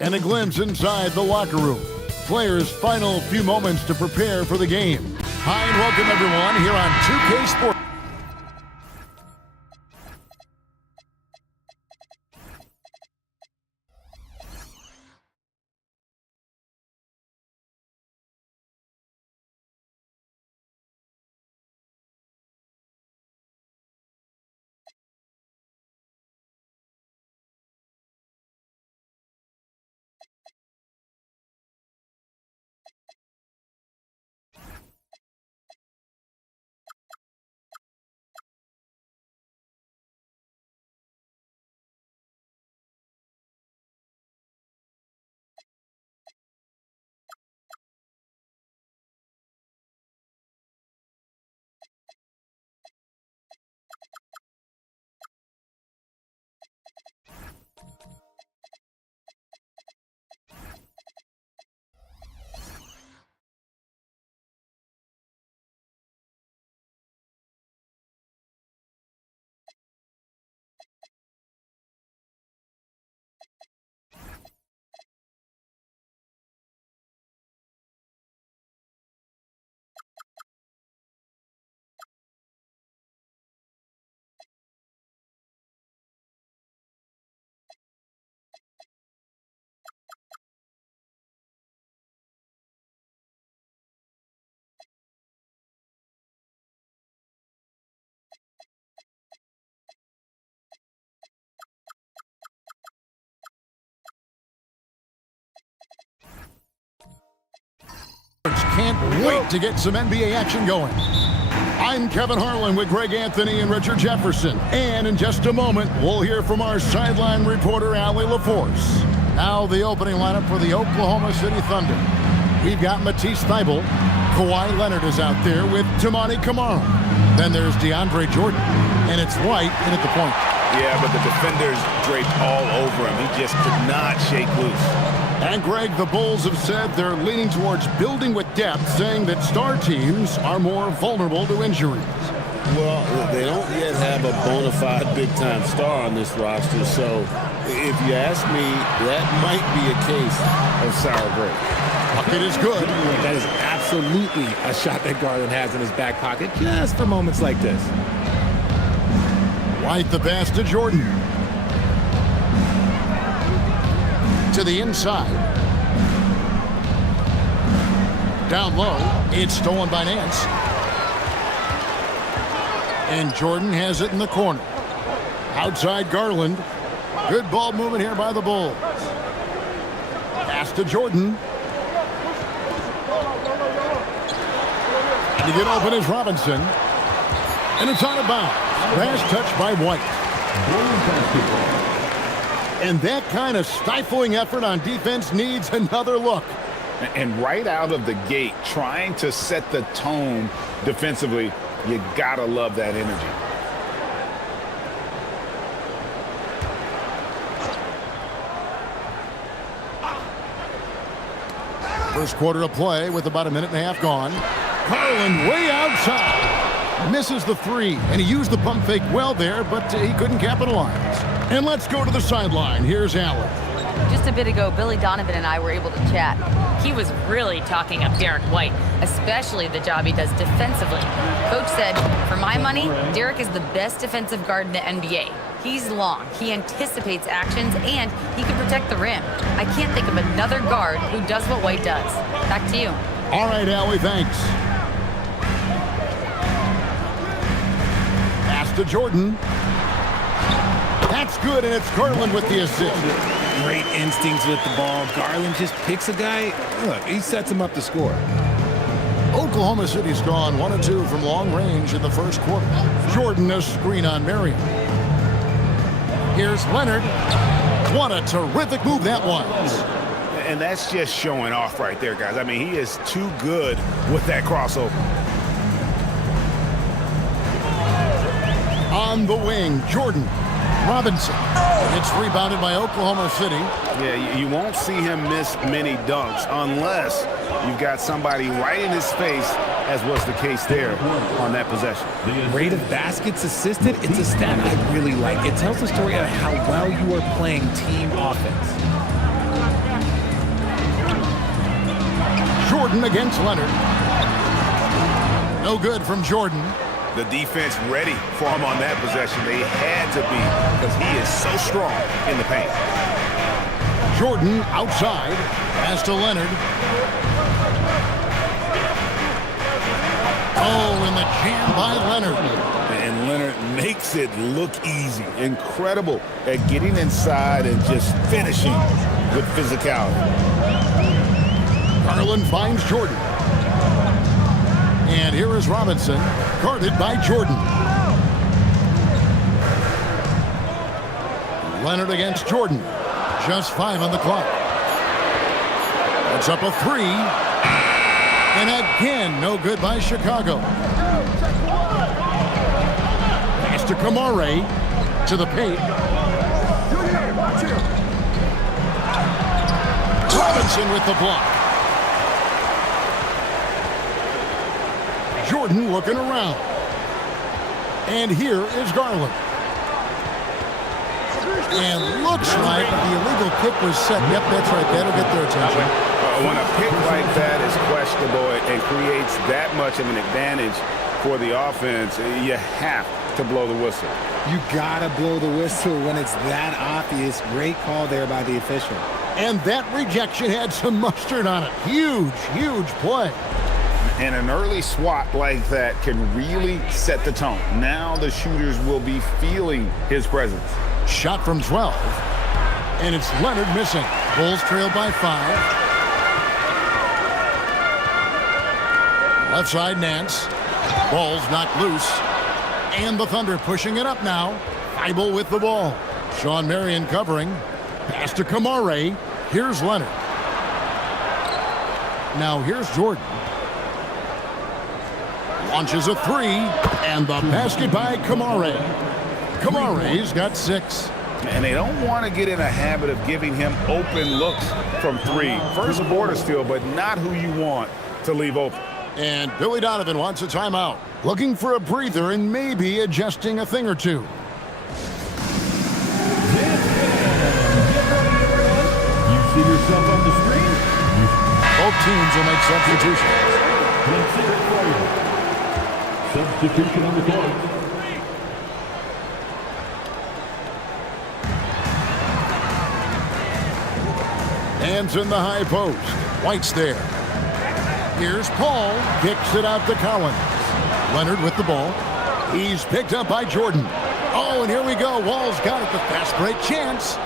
And a glimpse inside the locker room. Players' final few moments to prepare for the game. Hi and welcome everyone here on 2K Sports. Can't wait to get some NBA action going. I'm Kevin Harlan with Greg Anthony and Richard Jefferson. And in just a moment, we'll hear from our sideline reporter, Allie LaForce. Now the opening lineup for the Oklahoma City Thunder. We've got Matisse Thybulle. Kawhi Leonard is out there with Toumani Camara. Then there's DeAndre Jordan. And it's White in at the point. Yeah, but the defenders draped all over him. He just could not shake loose. And Greg, the Bulls have said they're leaning towards building with depth, saying that star teams are more vulnerable to injuries. Well, they don't yet have a bona fide big-time star on this roster, so if you ask me, that might be a case of sour grapes. Bucket is good. That is absolutely a shot that Garland has in his back pocket just for moments like this. White the pass to Jordan. To the inside. Down low. It's stolen by Nance. And Jordan has it in the corner. Outside Garland. Good ball movement here by the Bulls. Pass to Jordan. To get open is Robinson. And it's out of bounds. Pass touched by White. And that kind of stifling effort on defense needs another look. And right out of the gate, trying to set the tone defensively, you gotta love that energy. First quarter of play with about a minute and a half gone. Garland way outside. Misses the three, and he used the pump fake well there, but he couldn't capitalize. And let's go to the sideline. Here's Allen. Just a bit ago, Billy Donovan and I were able to chat. He was really talking up Derek White, especially the job he does defensively. Coach said, for my money, Derek is the best defensive guard in the NBA. He's long, he anticipates actions, and he can protect the rim. I can't think of another guard who does what White does. Back to you. All right, Allie, thanks. Pass to Jordan. That's good, and it's Garland with the assist. Great instincts with the ball. Garland just picks a guy. Look, he sets him up to score. Oklahoma City's gone 1-2 from long range in the first quarter. Jordan a screen on Marion. Here's Leonard. What a terrific move that was. And that's just showing off right there, guys. I mean, he is too good with that crossover. On the wing, Jordan. Robinson. It's rebounded by Oklahoma City. Yeah, you won't see him miss many dunks unless you've got somebody right in his face, as was the case there on that possession. Rate of baskets assisted, it's a stat I really like. It tells the story of how well you are playing team offense. Jordan against Leonard. No good from Jordan. The defense ready for him on that possession. They had to be because he is so strong in the paint. Jordan outside. Pass to Leonard. Oh, and the jam by Leonard. And Leonard makes it look easy. Incredible at getting inside and just finishing with physicality. Garland finds Jordan. And here is Robinson, guarded by Jordan. Leonard against Jordan. Just 5 on the clock. It's up a 3. And again, no good by Chicago. Pass to Kamare. To the paint. Robinson with the block. Jordan looking around. And here is Garland. And looks like the illegal kick was set. Yep, that's right. That'll get their attention. When a pick like that is questionable and creates that much of an advantage for the offense, you have to blow the whistle. You gotta blow the whistle when it's that obvious. Great call there by the official. And that rejection had some mustard on it. Huge, huge play. And an early swat like that can really set the tone. Now the shooters will be feeling his presence. Shot from 12. And it's Leonard missing. Bulls trail by 5. Left side, Nance. Ball's knocked loose. And the Thunder pushing it up now. Thibault with the ball. Sean Marion covering. Pass to Kamare. Here's Leonard. Now here's Jordan. Launches a 3. And the basket by Kamare. Kamare's got 6. And they don't want to get in a habit of giving him open looks from 3. First border steal, but not who you want to leave open. And Billy Donovan wants a timeout. Looking for a breather and maybe adjusting a thing or two. You see yourself on the screen? Both teams will make substitutions. Consider fire. Substitution on the court. Hands in the high post. White's there. Here's Paul. Kicks it out to Collins. Leonard with the ball. He's picked up by Jordan. Oh, and here we go. Wall's got it. The fast break chance.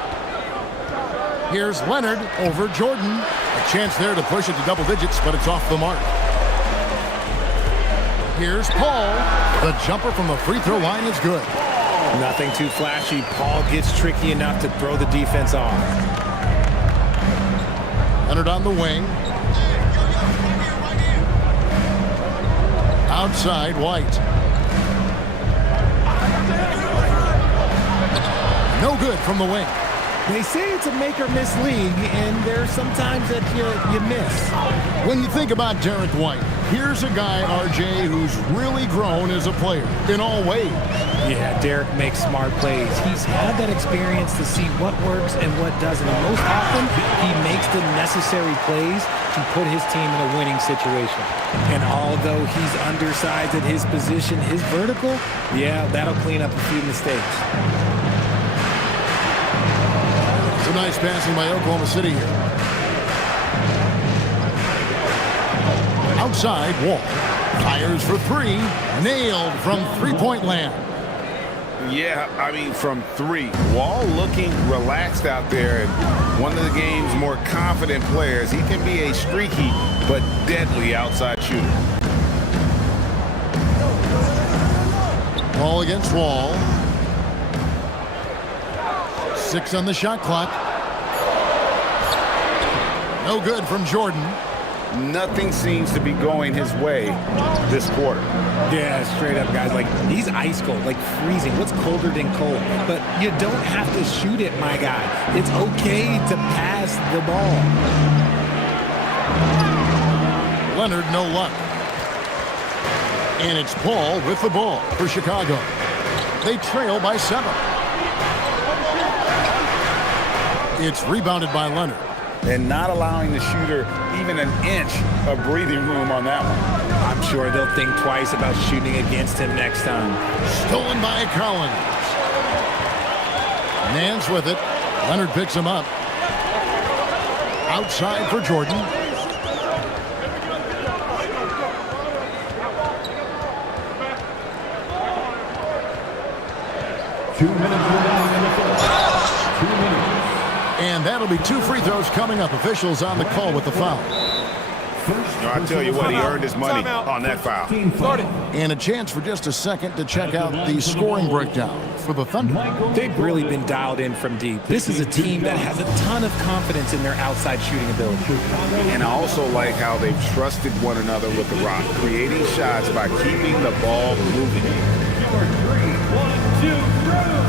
Here's Leonard over Jordan. A chance there to push it to double digits, but it's off the mark. Here's Paul. The jumper from the free throw line is good. Nothing too flashy. Paul gets tricky enough to throw the defense off. Leonard on the wing. Outside, White. No good from the wing. They say it's a make-or-miss league, and there's sometimes that you miss. When you think about Derek White, here's a guy, RJ, who's really grown as a player in all ways. Yeah, Derek makes smart plays. He's had that experience to see what works and what doesn't. And most often, he makes the necessary plays to put his team in a winning situation. And although he's undersized at his position, his vertical, yeah, that'll clean up a few mistakes. It's a nice passing by Oklahoma City here. Outside, Wall. Fires for 3. Nailed from three-point land. Yeah, I mean, from 3. Wall looking relaxed out there, and one of the game's more confident players. He can be a streaky but deadly outside shooter. Ball against Wall. 6 on the shot clock. No good from Jordan. Nothing seems to be going his way this quarter. Yeah, straight up, guys. Like, he's ice cold, like freezing. What's colder than cold? But you don't have to shoot it, my guy. It's okay to pass the ball. Leonard, no luck. And it's Paul with the ball for Chicago. They trail by 7. It's rebounded by Leonard. and not allowing the shooter even an inch of breathing room on that one. I'm sure they'll think twice about shooting against him next time. Stolen by Collins. Nance with it. Leonard picks him up. Outside for Jordan. And that'll be 2 free throws coming up. Officials on the call with the foul. I'll tell you what, he earned his money on that foul. And a chance for just a second to check out the scoring breakdown for the Thunder. They've really been dialed in from deep. This is a team that has a ton of confidence in their outside shooting ability. And I also like how they've trusted one another with the rock, creating shots by keeping the ball moving. 1, 2, 3.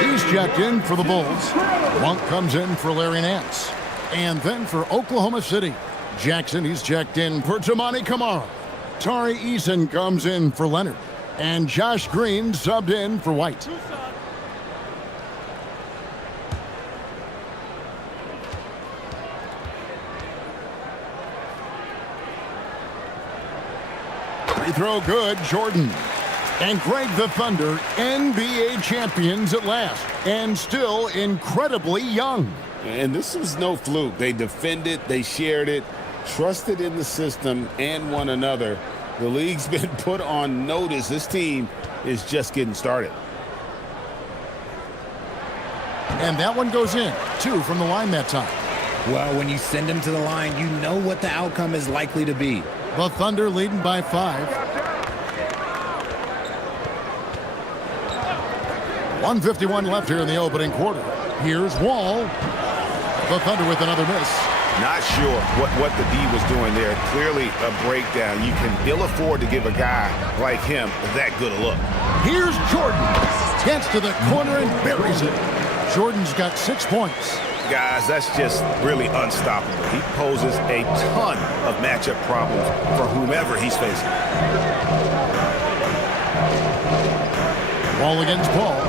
He's checked in for the Bulls. Monk comes in for Larry Nance. And then for Oklahoma City, Jackson, he's checked in for Tamani Kamara. Tari Eason comes in for Leonard. And Josh Green subbed in for White. Free throw good, Jordan. And Greg, the Thunder, NBA champions at last, and still incredibly young. And this was no fluke. They defended, they shared it, trusted in the system and one another. The league's been put on notice. This team is just getting started. And that one goes in. 2 from the line that time. Well, when you send them to the line, you know what the outcome is likely to be. The Thunder leading by 5. 1:51 left here in the opening quarter. Here's Wall. The Thunder with another miss. Not sure what the D was doing there. Clearly a breakdown. You can ill afford to give a guy like him that good a look. Here's Jordan. Gets to the corner and buries it. Jordan's got 6 points. Guys, that's just really unstoppable. He poses a ton of matchup problems for whomever he's facing. Ball against Paul.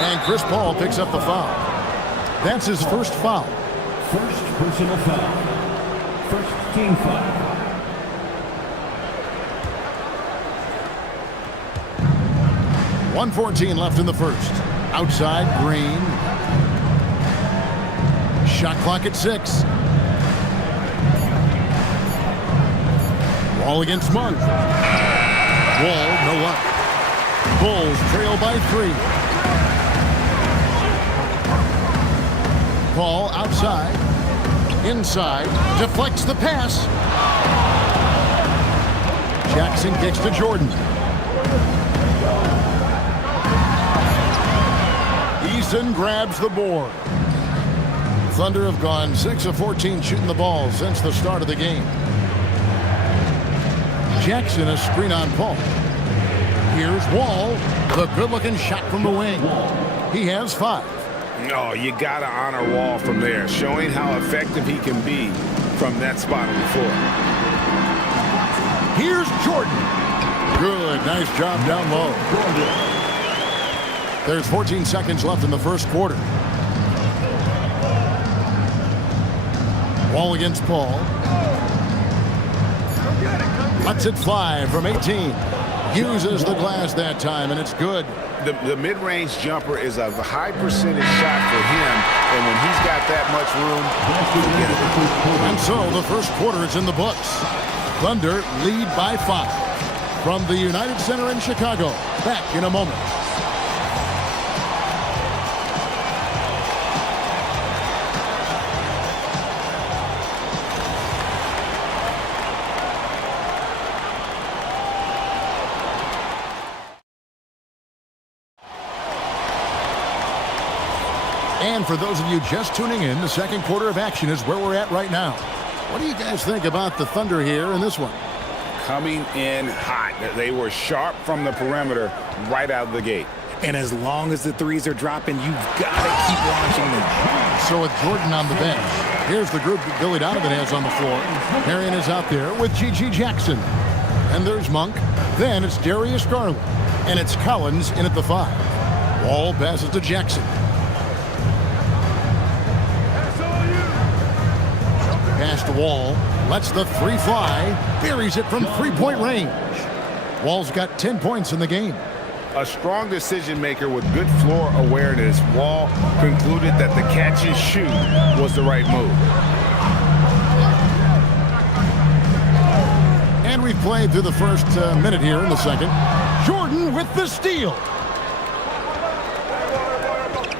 And Chris Paul picks up the foul. That's his first foul. First personal foul. First team foul. .114 left in the first. Outside, Green. Shot clock at 6. Wall against Monk. Wall, no luck. Bulls trail by 3. Paul outside. Inside. Deflects the pass. Jackson kicks to Jordan. Eason grabs the board. Thunder have gone 6 of 14 shooting the ball since the start of the game. Jackson a screen on Paul. Here's Wall. The good-looking shot from the wing. He has 5. No, you got to honor Wall from there, showing how effective he can be from that spot on the floor. Here's Jordan. Good. Nice job down low. There's 14 seconds left in the first quarter. Wall against Paul. Lets it fly from 18. Uses the glass that time, and it's good. The mid-range jumper is a high percentage shot for him, and when when he's got that much room, forget it. And so the first quarter is in the books. Thunder lead by 5. From the United Center in Chicago. Back in a moment. And for those of you just tuning in, the second quarter of action is where we're at right now. What do you guys think about the Thunder here in this one? Coming in hot. They were sharp from the perimeter right out of the gate. And as long as the threes are dropping, you've got to keep launching them. So with Jordan on the bench, here's the group that Billy Donovan has on the floor. Marion is out there with G.G. Jackson. And there's Monk. Then it's Darius Garland. And it's Collins in at the 5. Wall passes to Jackson. Past the Wall, lets the 3 fly, buries it from 3-point range. Wall's got 10 points in the game. A strong decision maker with good floor awareness. Wall concluded that the catch and shoot was the right move. And we've played through the first minute here in the second. Jordan with the steal.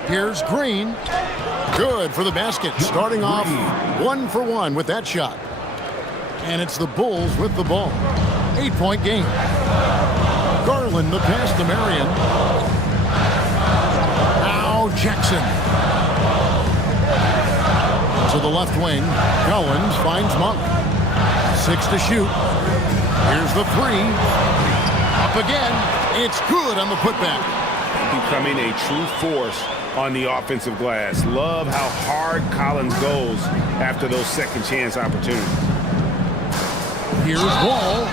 Here's Green. Good for the basket, starting off 1 for 1 with that shot. And it's the Bulls with the ball. 8-point game. Garland the pass to Marion. Now Jackson. To the left wing. Collins finds Monk. 6 to shoot. Here's the 3. Up again. It's good on the putback. Becoming a true force on the offensive glass. Love how hard Collins goes after those second chance opportunities. Here's Wall.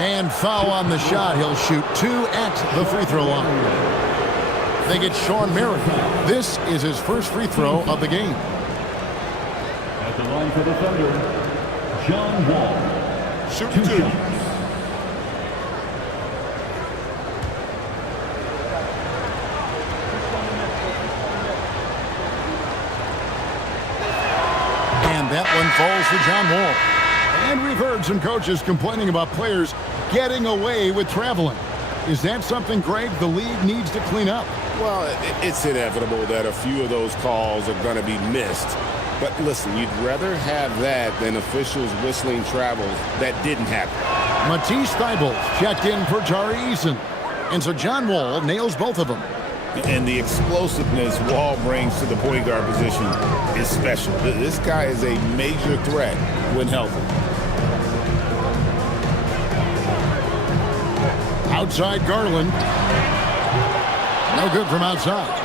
And foul on the shot. He'll shoot 2 at the free throw line. They get Sean Merrick. This is his first free throw of the game. At the line for the Thunder, John Wall. Shoot 2 2. shots. That one falls for John Wall. And we've heard some coaches complaining about players getting away with traveling. Is that something, Greg, the league needs to clean up? Well, it's inevitable that a few of those calls are going to be missed. But listen, you'd rather have that than officials whistling travels that didn't happen. Matisse Thybulle checked in for Tari Eason. And so John Wall nails both of them. And the explosiveness Wall brings to the point guard position is special. This guy is a major threat when healthy. Outside Garland. No good from outside.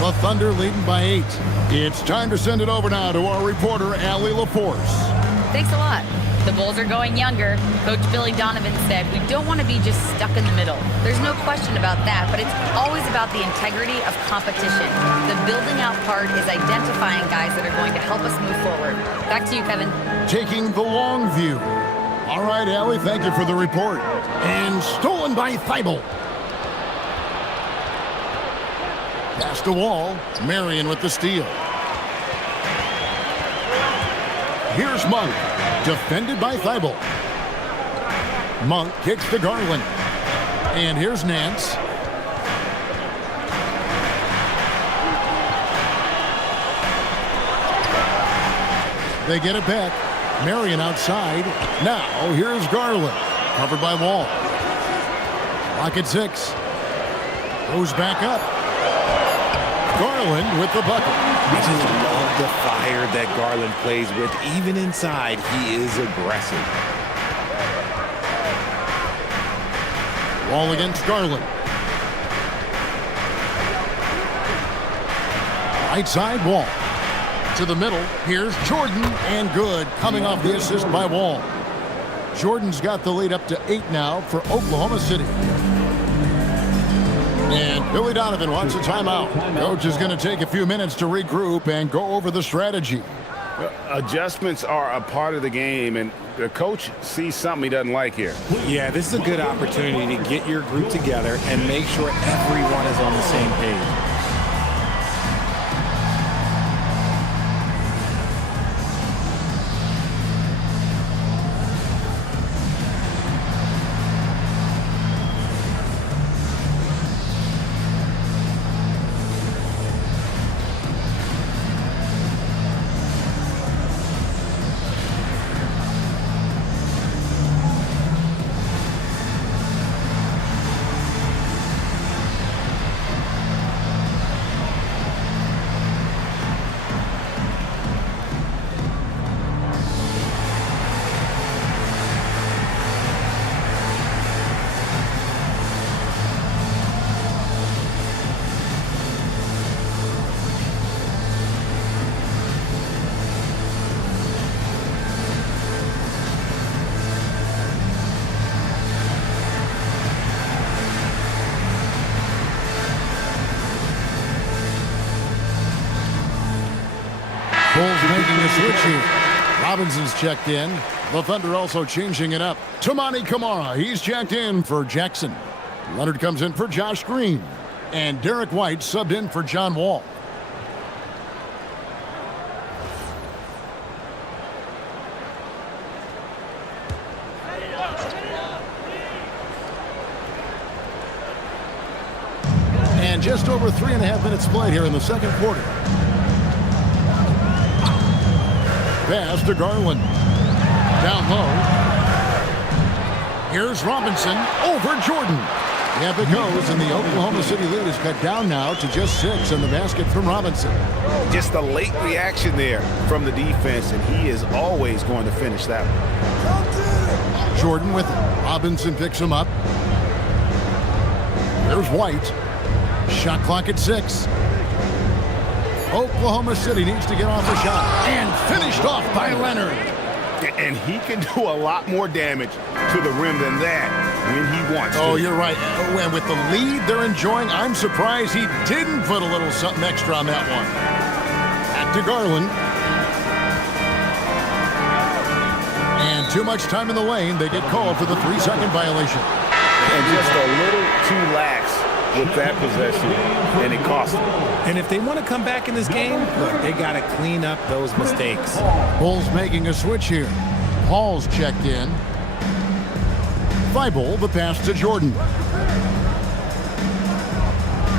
The Thunder leading by 8. It's time to send it over now to our reporter, Allie LaForce. Thanks a lot. The Bulls are going younger. Coach Billy Donovan said we don't want to be just stuck in the middle. There's no question about that, but it's always about the integrity of competition. The building out part is identifying guys that are going to help us move forward. Back to you, Kevin. Taking the long view. All right, Allie, thank you for the report. And stolen by Thybulle. Pass to Wall. Marion with the steal. Here's Monk. Defended by Thybulle. Monk kicks to Garland. And here's Nance. They get it back. Marion outside. Now here's Garland. Covered by Wall. Clock at 6. Goes back up. Garland with the bucket. I just love the fire that Garland plays with. Even inside, he is aggressive. Wall against Garland. Right side, Wall. To the middle. Here's Jordan. And good. Coming off the assist by Wall. Jordan's got the lead up to 8 now for Oklahoma City. And Billy Donovan wants a timeout. Coach is going to take a few minutes to regroup and go over the strategy. Adjustments are a part of the game, and the coach sees something he doesn't like here. Yeah, this is a good opportunity to get your group together and make sure everyone is on the same page. Bulls making a switch here. Robinson's checked in. The Thunder also changing it up. Tamani Kamara, he's checked in for Jackson. Leonard comes in for Josh Green. And Derek White subbed in for John Wall. And just over 3.5 minutes played here in the second quarter. Pass to Garland. Down low. Here's Robinson over Jordan. Yep, it goes, and the Oklahoma City lead is cut down now to just 6 in the basket from Robinson. Just a late reaction there from the defense, and he is always going to finish that one. Jordan with it. Robinson picks him up. There's White. Shot clock at 6. Oklahoma City needs to get off a shot. And finished off by Leonard. And he can do a lot more damage to the rim than that when he wants to. Oh, you're right. And with the lead they're enjoying, I'm surprised he didn't put a little something extra on that one. Back to Garland. And too much time in the lane. They get called for the 3-second violation. And just a little too lax with that possession, and it cost them. And if they want to come back in this game, look, they got to clean up those mistakes. Bulls making a switch here. Paul's checked in. Thibault, the pass to Jordan.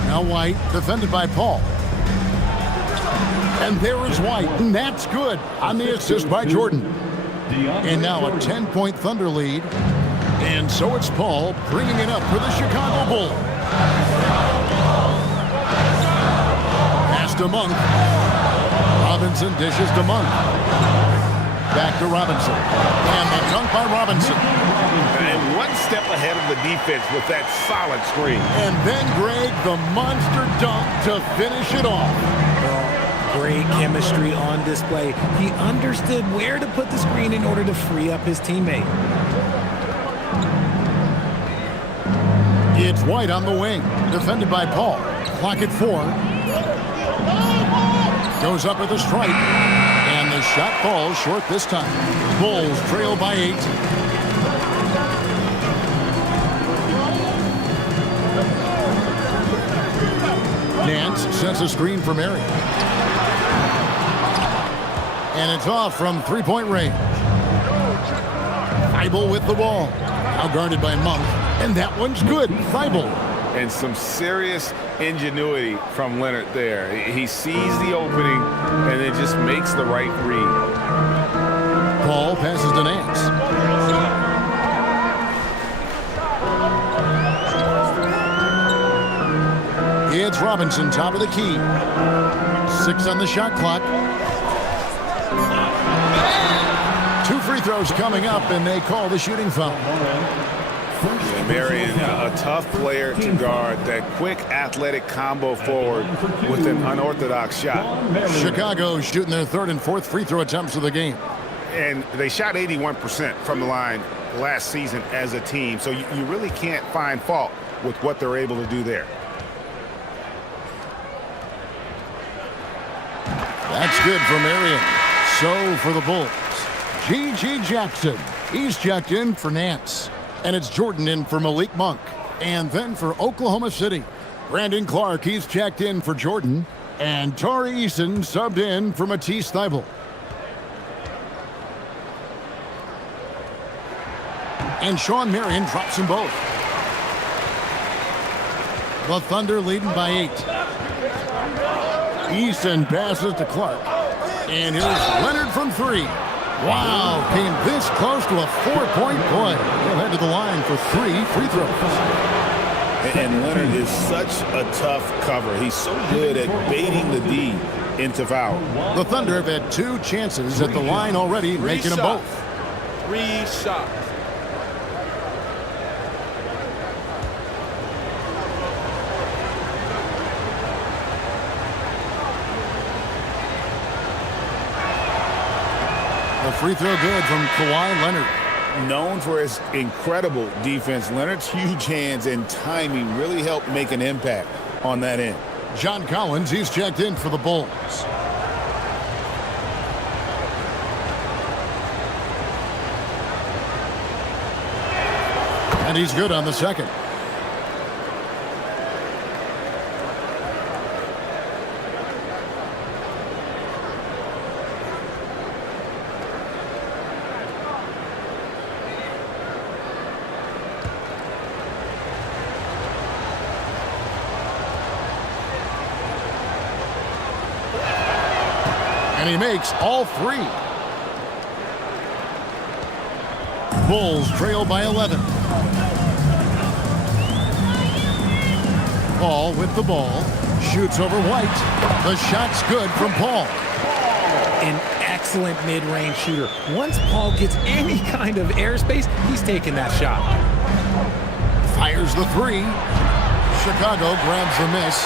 Now White, defended by Paul. And there is White, and that's good on the assist by Jordan. And now a 10-point Thunder lead. And so it's Paul bringing it up for the Chicago Bulls. Pass to Monk. Robinson dishes to Monk. Back to Robinson. And the dunk by Robinson. And one step ahead of the defense with that solid screen. And then Greg, the monster dunk to finish it off. Great chemistry on display. He understood where to put the screen in order to free up his teammate. It's White on the wing, defended by Paul. Clock at 4. Goes up with a strike, and the shot falls short this time. Bulls trail by 8. Nance sets a screen for Marion. And it's off from 3-point range. Thibault with the ball. Now guarded by Monk. And that one's good. Thibault. And some serious ingenuity from Leonard there. He sees the opening and then just makes the right read. Paul passes to Nance. It's Robinson, top of the key. 6 on the shot clock. 2 free throws coming up, and they call the shooting foul. And Marion, a tough player to guard. That quick, athletic combo forward with an unorthodox shot. Chicago shooting their 3rd and 4th free throw attempts of the game. And they shot 81% from the line last season as a team. So you really can't find fault with what they're able to do there. That's good for Marion. So for the Bulls, G.G. Jackson. He's checked in for Nance. And it's Jordan in for Malik Monk. And then for Oklahoma City, Brandon Clark, he's checked in for Jordan. And Tari Eason subbed in for Matisse Thybulle. And Sean Marion drops them both. The Thunder leading by 8. Eason passes to Clark. And here's Leonard from 3. Wow, came this close to a 4-point play. He'll head to the line for 3 free throws. And Leonard is such a tough cover. He's so good at baiting the D into foul. The Thunder have had 2 chances at the line already, making them both. 3 shots. A free throw good from Kawhi Leonard. Known for his incredible defense, Leonard's huge hands and timing really helped make an impact on that end. John Collins, he's checked in for the Bulls. And he's good on the second. And he makes all three. Bulls trail by 11. Paul with the ball. Shoots over White. The shot's good from Paul. An excellent mid-range shooter. Once Paul gets any kind of airspace, he's taking that shot. Fires the three. Chicago grabs the miss.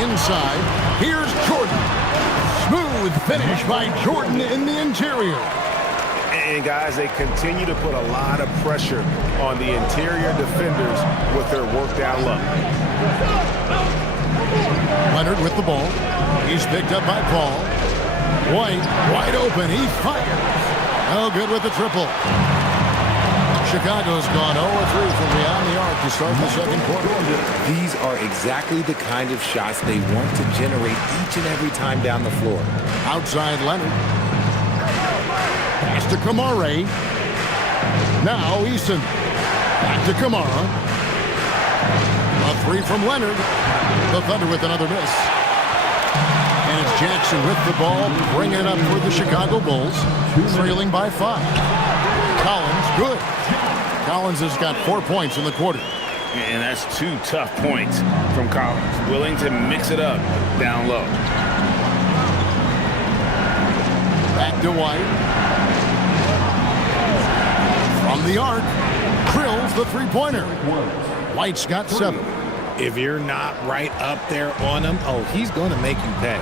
Inside. Here's Jordan. Smooth finish by Jordan in the interior. And guys, they continue to put a lot of pressure on the interior defenders with their work down low. Leonard with the ball. He's picked up by Paul. White, wide open. He fires. Oh, good with the triple. Chicago's gone 0-3 from beyond the arc to start the second quarter. These are exactly the kind of shots they want to generate each and every time down the floor. Outside Leonard. Pass to Kamara. Now Eason. Back to Kamara. A three from Leonard. The Thunder with another miss. And it's Jackson with the ball, bringing it up for the Chicago Bulls, trailing by 5. Collins, good. Collins has got 4 points in the quarter. And that's 2 tough points from Collins, willing to mix it up down low. Back to White. From the arc, drills the three-pointer. White's got 7. If you're not right up there on him, oh, he's going to make you pay.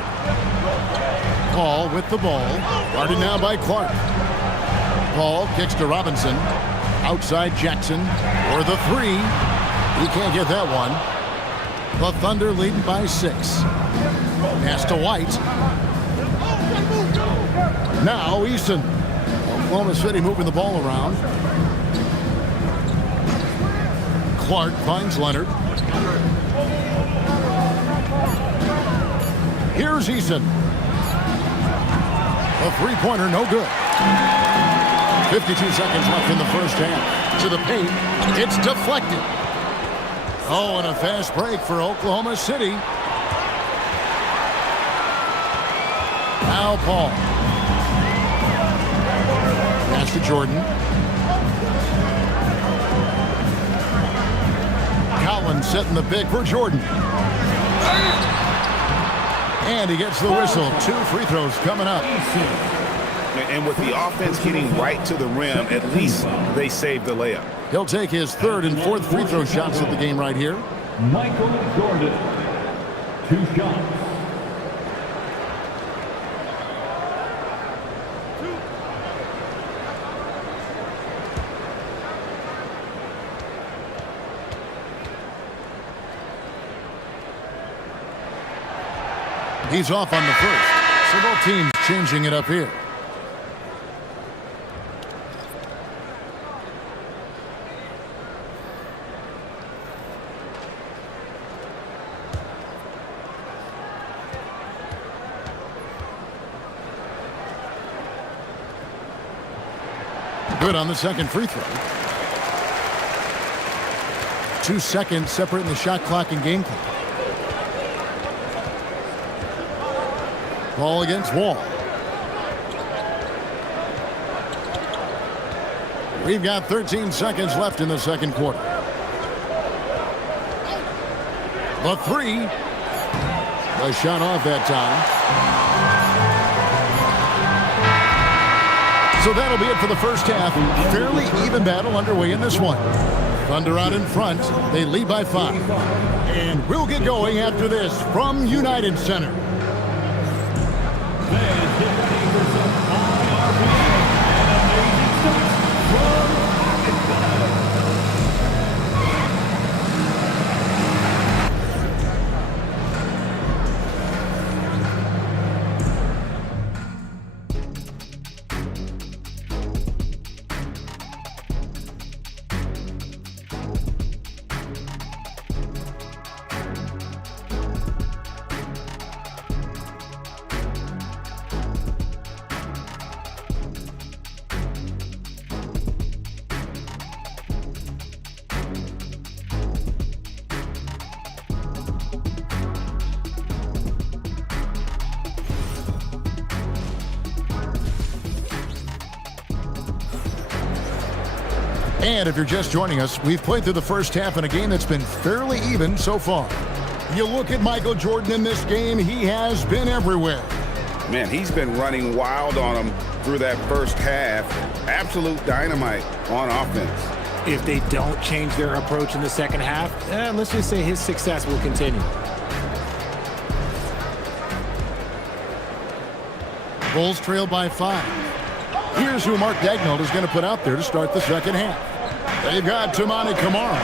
Paul with the ball, guarded now by Clark. Paul kicks to Robinson. Outside Jackson for the three. He can't get that one. The Thunder leading by 6. Pass to White. Now Eason. Oklahoma City moving the ball around. Clark finds Leonard. Here's Eason. A three-pointer, no good. 52 seconds left in the first half. To the paint. It's deflected. Oh, and a fast break for Oklahoma City. Now Paul. Pass to Jordan. Collins setting the pick for Jordan. And he gets the whistle. 2 free throws coming up. And with the offense getting right to the rim, at least they saved the layup. He'll take his 3rd and 4th free throw shots of the game right here. Michael Jordan, 2 shots. He's off on the first. So both teams changing it up here. Good on the second free throw. 2 seconds separating the shot clock and game clock. Ball against Wall. We've got 13 seconds left in the second quarter. The three. The shot off that time. So that'll be it for the first half. Fairly even battle underway in this one. Thunder out in front. They lead by 5. And we'll get going after this from United Center. And if you're just joining us, we've played through the first half in a game that's been fairly even so far. You look at Michael Jordan in this game, he has been everywhere. Man, he's been running wild on them through that first half. Absolute dynamite on offense. If they don't change their approach in the second half, let's just say his success will continue. Bulls trail by 5. Here's who Mark Daigneault is going to put out there to start the second half. They've got Toumani Camara.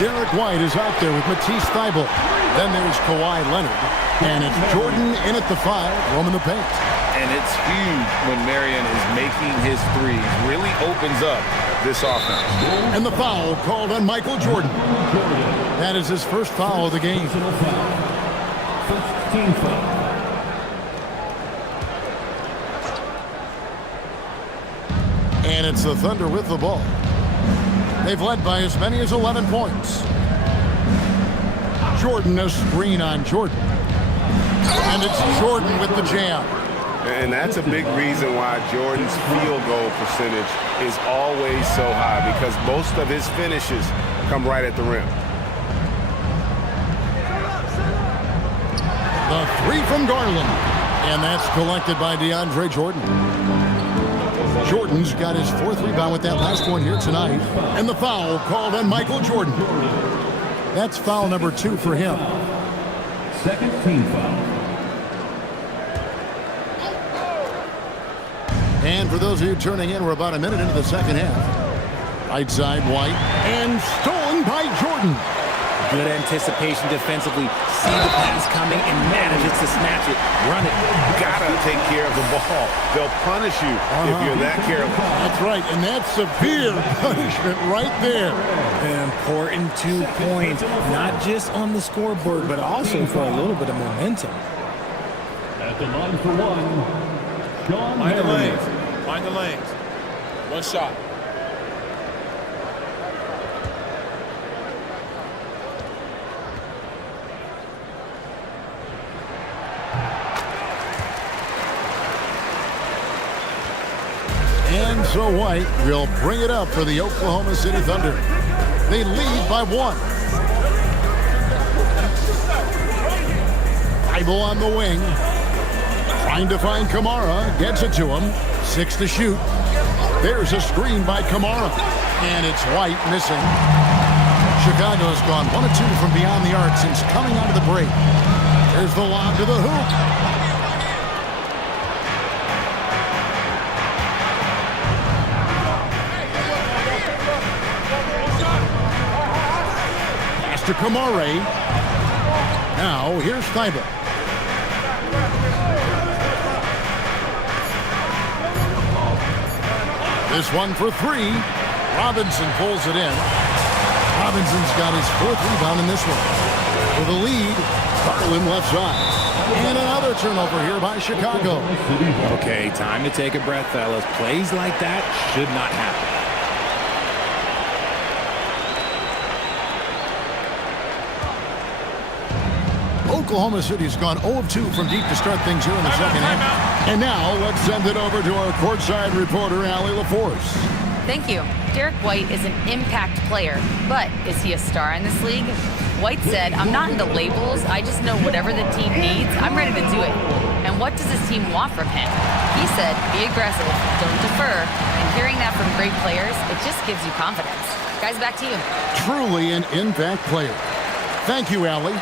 Derek White is out there with Matisse Thybulle. Then there's Kawhi Leonard. And it's Jordan in at the 5, roaming the paint. And it's huge when Marion is making his threes. Really opens up this offense. And the foul called on Michael Jordan. That is his first foul of the game. First team foul. And it's the Thunder with the ball. They've led by as many as 11 points. Jordan, a screen on Jordan. And it's Jordan with the jam. And that's a big reason why Jordan's field goal percentage is always so high, because most of his finishes come right at the rim. The 3 from Garland. And that's collected by DeAndre Jordan. Jordan's got his 4th rebound with that last one here tonight. And the foul called on Michael Jordan. That's foul number 2 for him. Second team foul. And for those of you turning in, we're about a minute into the second half. Right side, White. And stolen by Jordan. Good anticipation defensively. See the pass coming and manages to snatch it. Run it. Gotta take care of the ball. They'll punish you if you're that careless. That's right, and that's severe punishment right there. Important 2 points, not just on the scoreboard, but also for a little bit of momentum. At the line for one, Sean Mind the Marion. lanes. Mind the lanes. One shot. And so White will bring it up for the Oklahoma City Thunder. They lead by 1. Thybulle on the wing. Trying to find Camara. Gets it to him. 6 to shoot. There's a screen by Camara. And it's White missing. Chicago has gone 1 of 2 from beyond the arc since coming out of the break. There's the lob to the hoop. To Camara. Now here's Thybulle. This one for 3. Robinson pulls it in. Robinson's got his 4th rebound in this one. For the lead, Garland left side. And another turnover here by Chicago. Okay, time to take a breath, fellas. Plays like that should not happen. Oklahoma City's gone 0 of 2 from deep to start things here in the second half. And now let's send it over to our courtside reporter, Allie LaForce. Thank you. Derek White is an impact player, but is he a star in this league? White said, "I'm not into labels. I just know whatever the team needs, I'm ready to do it. And what does his team want from him?" He said, "Be aggressive, don't defer." And hearing that from great players, it just gives you confidence. Guys, back to you. Truly an impact player. Thank you, Allie.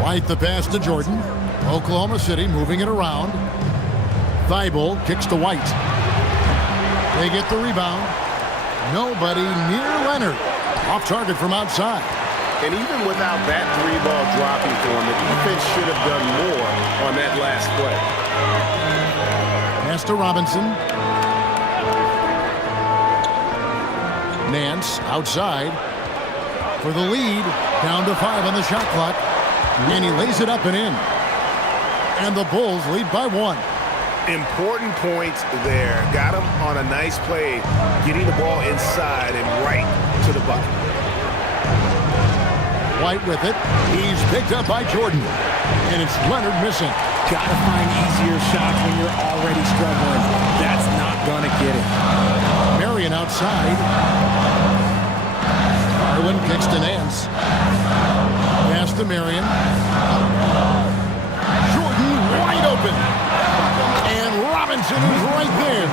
White the pass to Jordan. Oklahoma City moving it around. Thybulle kicks to White. They get the rebound. Nobody near Leonard. Off target from outside. And even without that three-ball dropping for him, the defense should have done more on that last play. Pass to Robinson. Nance outside for the lead. Down to 5 on the shot clock. And he lays it up and in. And the Bulls lead by 1. Important points there. Got him on a nice play, getting the ball inside and right to the bucket. White with it. He's picked up by Jordan. And it's Leonard missing. Gotta find easier shots when you're already struggling. That's not gonna get it. Marion outside. Garland kicks to Nance. Pass to Marion. Jordan wide open. And Robinson is right there.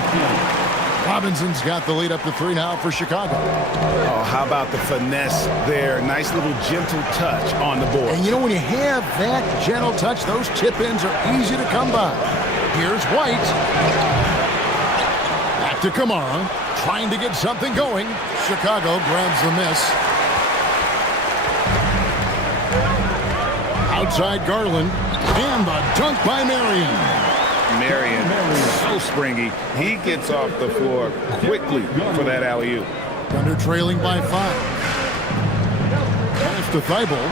Robinson's got the lead up to 3 now for Chicago. Oh, how about the finesse there? Nice little gentle touch on the board. And you know, when you have that gentle touch, those tip-ins are easy to come by. Here's White. Back to Kamara. Trying to get something going. Chicago grabs the miss. Outside Garland. And the dunk by Marion. Marion, so springy. He gets off the floor quickly for that alley-oop. Thunder trailing by 5. Pass to Thibault.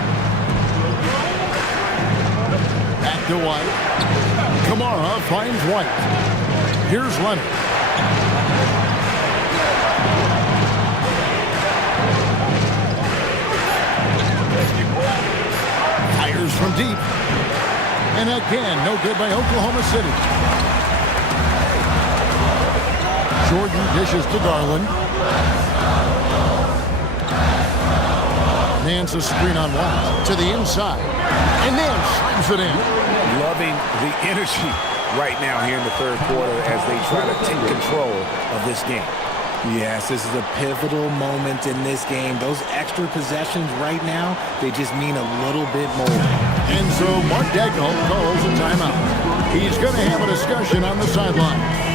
Back to White. Kamara finds White. Here's Leonard. Fires from deep. And again, no good by Oklahoma City. Jordan dishes to Garland. Nance a screen on White to the inside. And Nance slams it in. Loving the energy right now here in the third quarter as they try to take control of this game. Yes, this is a pivotal moment in this game. Those extra possessions right now, they just mean a little bit more. And so Mark Daigneault calls a timeout. He's going to have a discussion on the sideline.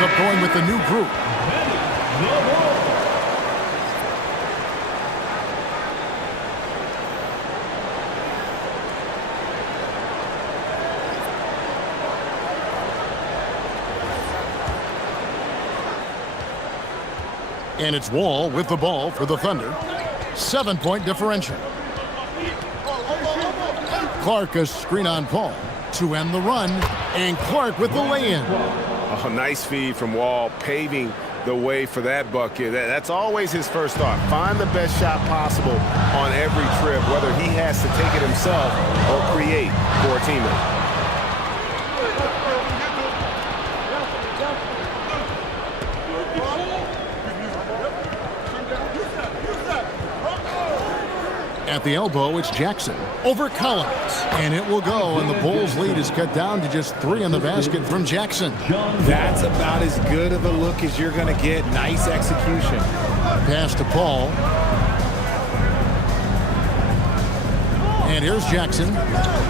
Up going with the new group. And it's Wall with the ball for the Thunder. 7-point differential. Clark a screen on Paul to end the run. And Clark with the lay-in. A nice feed from Wall, paving the way for that bucket. That's always his first thought. Find the best shot possible on every trip, whether he has to take it himself or create for a teammate. At the elbow, it's Jackson over Collins. And it will go, and the Bulls' lead is cut down to just 3 in the basket from Jackson. That's about as good of a look as you're going to get. Nice execution. Pass to Paul. And here's Jackson.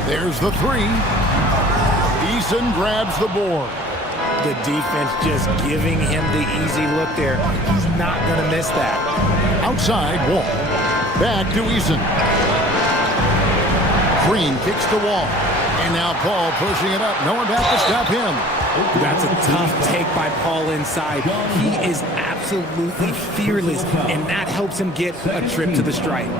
There's the 3. Eason grabs the board. The defense just giving him the easy look there. He's not going to miss that. Outside, Wall. Back to Eason. Green kicks the Wall. And now Paul pushing it up. No one back to stop him. That's a tough take by Paul inside. He is absolutely fearless, and that helps him get a trip to the stripe.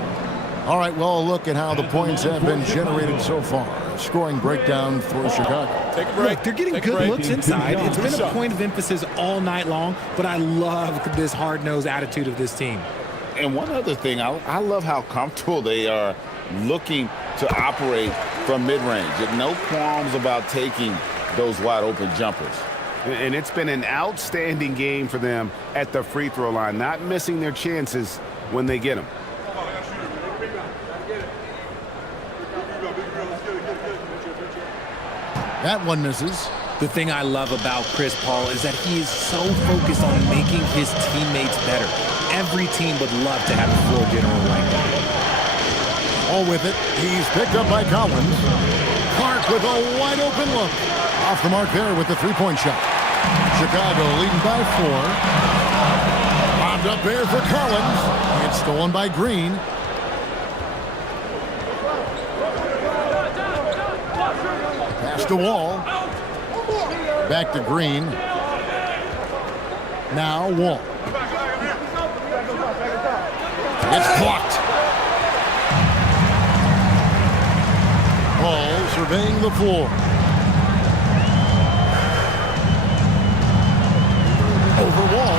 All right, well, look at how the points have been generated so far. Scoring breakdown for Chicago. Take a break. Look, they're getting good looks inside. It's been a point of emphasis all night long, but I love this hard-nosed attitude of this team. And one other thing, I love how comfortable they are looking to operate from mid-range. No qualms about taking those wide-open jumpers. And it's been an outstanding game for them at the free throw line, not missing their chances when they get them. That one misses. The thing I love about Chris Paul is that he is so focused on making his teammates better. Every team would love to have a floor general like that. All with it. He's picked up by Collins. Clark with a wide open look. Off the mark there with the three-point shot. Chicago leading by 4. Bombed up there for Collins. It's stolen by Green. Pass to Wall. Back to Green. Now Wall. It's blocked. Paul surveying the floor. Over Wall.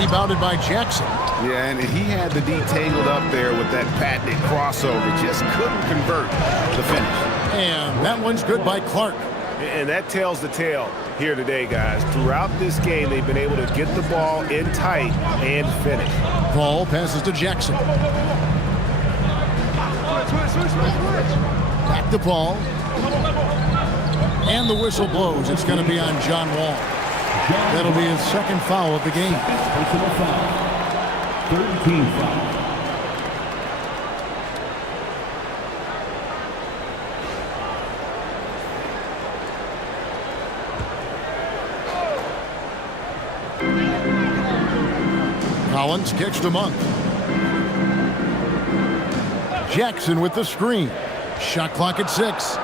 Rebounded by Jackson. Yeah, and he had the D tangled up there with that patented crossover. Just couldn't convert the finish. And that one's good by Clark. And that tells the tale here today, guys. Throughout this game, they've been able to get the ball in tight and finish. Paul passes to Jackson. Back to Paul. And the whistle blows. It's going to be on John Wall. That'll be his second foul of the game. Personal foul. Third team foul. Collins kicks to Monk. Jackson with the screen. Shot clock at 6.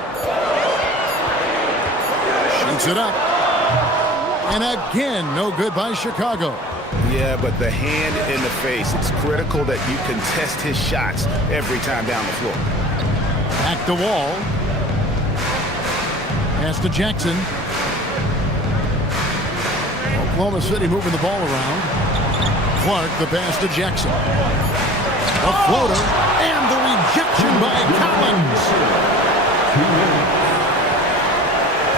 Shoots it up. And again, no good by Chicago. Yeah, but the hand in the face. It's critical that you contest his shots every time down the floor. Back to Wall. Pass to Jackson. Oklahoma City moving the ball around. Clark, the pass to Jackson. A floater, and the rejection by Collins.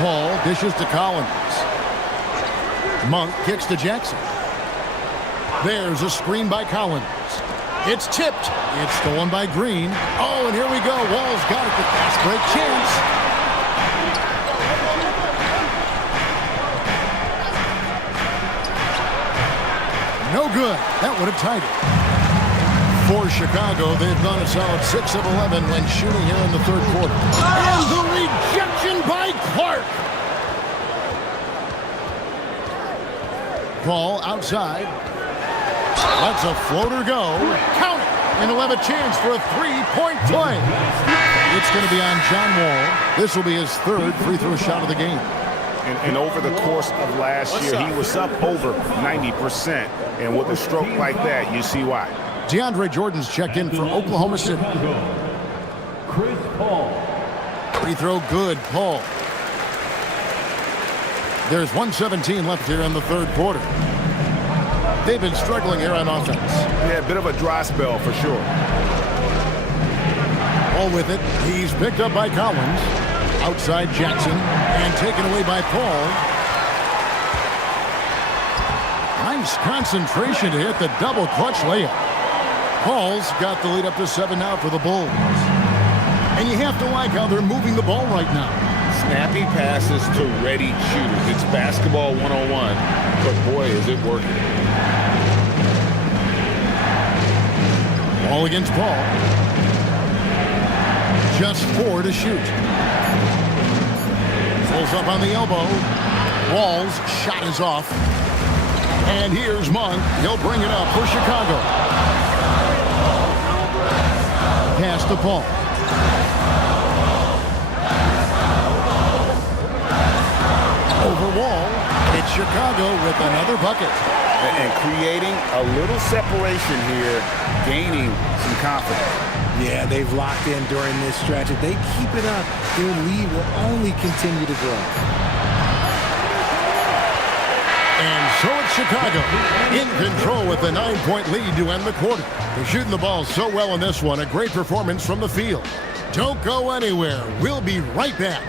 Paul dishes to Collins. Monk kicks to Jackson. There's a screen by Collins. It's tipped. It's stolen by Green. Oh, and here we go. Wall's got it. The fast break chance. No good. That would have tied it. For Chicago, they've gone a solid 6 of 11 when shooting here in the third quarter. And the rejection by Clark. Paul outside. Lets a floater go. Count it. And he'll have a chance for a three-point play. It's going to be on John Wall. This will be his third free throw shot of the game. And over the course of last year, he was up over 90%. And with a stroke like that, you see why. DeAndre Jordan's checked in for Oklahoma City. Chris Paul. Free throw good, Paul. There's 1:17 left here in the third quarter. They've been struggling here on offense. Yeah, a bit of a dry spell for sure. All with it. He's picked up by Collins. Outside Jackson. And taken away by Paul. Nice concentration to hit the double clutch layup. Paul's got the lead up to 7 now for the Bulls. And you have to like how they're moving the ball right now. Snappy passes to ready shooters. It's basketball 101, but boy, is it working. Ball against Paul. Just 4 to shoot. Pulls up on the elbow. Wall's shot is off. And here's Monk. He'll bring it up for Chicago. Pass to Paul. over Wall. It's Chicago with another bucket. And creating a little separation here, gaining some confidence. Yeah, they've locked in during this stretch. If they keep it up, their lead will only continue to grow. And so it's Chicago in control with a 9-point lead to end the quarter. They're shooting the ball so well in this one. A great performance from the field. Don't go anywhere. We'll be right back.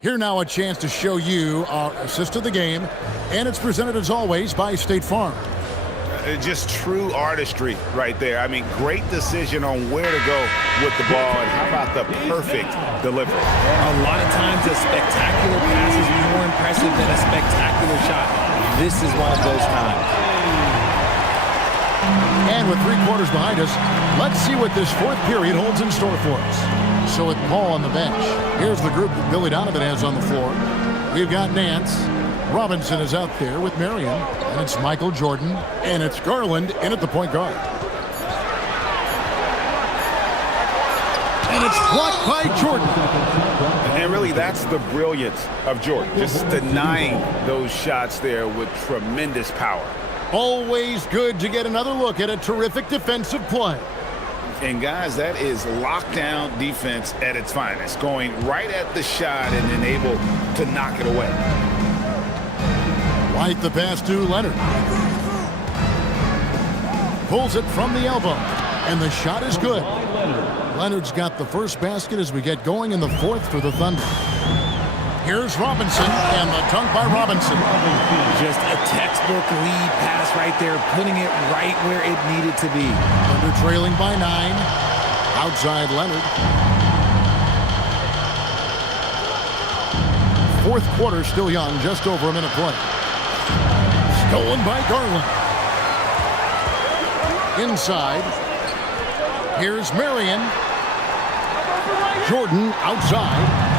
Here now a chance to show you our assist of the game, and it's presented as always by State Farm. Just true artistry right there. I mean, great decision on where to go with the ball, and how about the perfect delivery? A lot of times a spectacular pass is more impressive than a spectacular shot. This is one of those times. And with 3 quarters behind us, let's see what this fourth period holds in store for us. So with Paul on the bench, here's the group that Billy Donovan has on the floor. We've got Nance. Robinson is out there with Marion. And it's Michael Jordan. And it's Garland in at the point guard. And it's blocked by Jordan. And really, that's the brilliance of Jordan. Just denying those shots there with tremendous power. Always good to get another look at a terrific defensive play. And guys, that is lockdown defense at its finest, going right at the shot and then able to knock it away. White the pass to Leonard. Pulls it from the elbow, and the shot is good. Leonard's got the first basket as we get going in the fourth for the Thunder. Here's Robinson, and the dunk by Robinson. Just a textbook lead pass right there, putting it right where it needed to be. Thunder trailing by 9. Outside Leonard. Fourth quarter still young, just over a minute play. Stolen by Garland. Inside. Here's Marion. Jordan outside.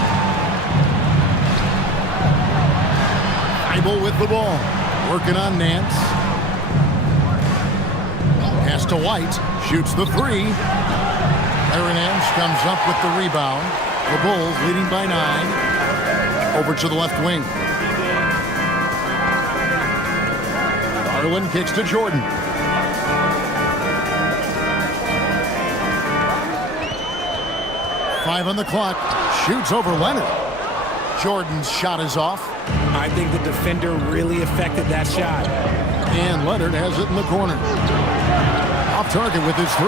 With the ball, working on Nance. Pass to White, shoots the 3. Aaron Nance comes up with the rebound. The Bulls leading by 9. Over to the left wing. Garland kicks to Jordan. Five on the clock, shoots over Leonard. Jordan's shot is off. I think the defender really affected that shot. And Leonard has it in the corner. Off target with his 3.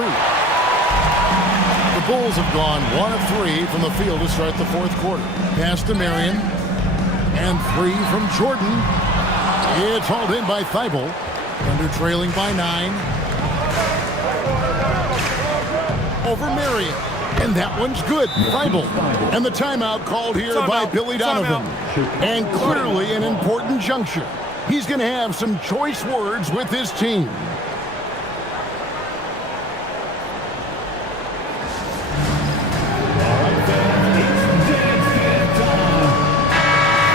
The Bulls have gone 1 of 3 from the field to start the fourth quarter. Pass to Marion. And 3 from Jordan. It's hauled in by Thibault. Thunder trailing by 9. Over Marion. And that one's good. Thibault. And the timeout called here by Billy Donovan. And clearly an important juncture. He's going to have some choice words with his team.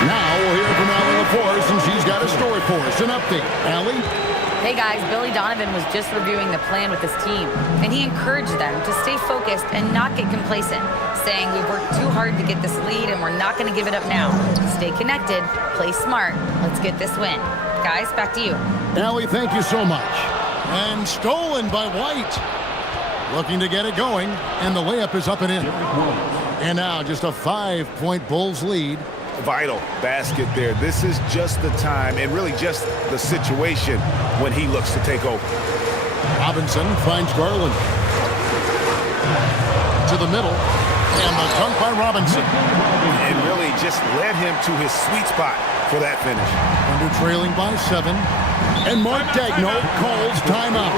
Now we'll hear from Allie LaForce, and she's got a story for us. An update. Allie? Hey guys, Billy Donovan was just reviewing the plan with his team, and he encouraged them to stay focused and not get complacent, saying we've worked too hard to get this lead and we're not going to give it up now. Stay connected, play smart, let's get this win. Guys, back to you. Allie, thank you so much. And stolen by White. Looking to get it going, and the layup is up and in. And now just a 5-point Bulls lead. Vital basket there. This is just the time and really just the situation when he looks to take over. Robinson finds Garland. To the middle. And the dunk by Robinson. And really just led him to his sweet spot for that finish. Under trailing by 7. And Mark Daigneault calls timeout.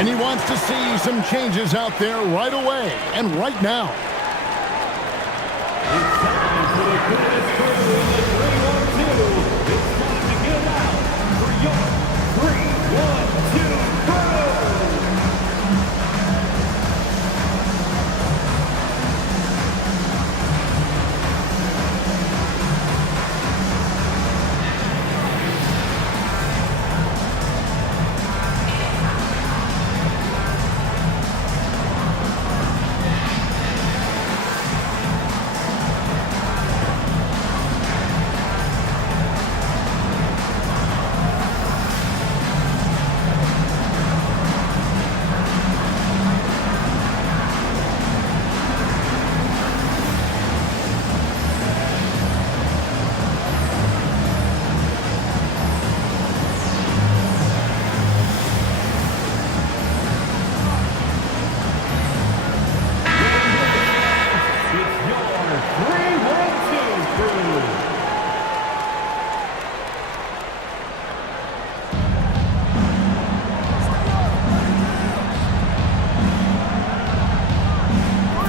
And he wants to see some changes out there right away and right now.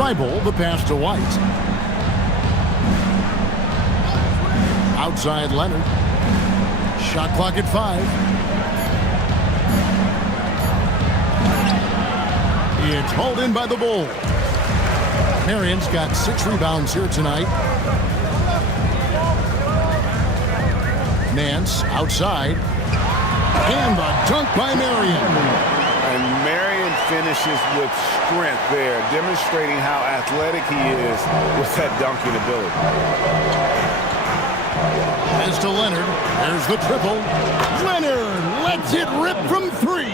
Thibault, the pass to White. Outside Leonard. Shot clock at 5. It's hauled in by the Bulls. Marion's got 6 rebounds here tonight. Nance outside. And the dunk by Marion. And Marion finishes with strength there, demonstrating how athletic he is with that dunking ability. As to Leonard, there's the triple. Leonard lets it rip from 3.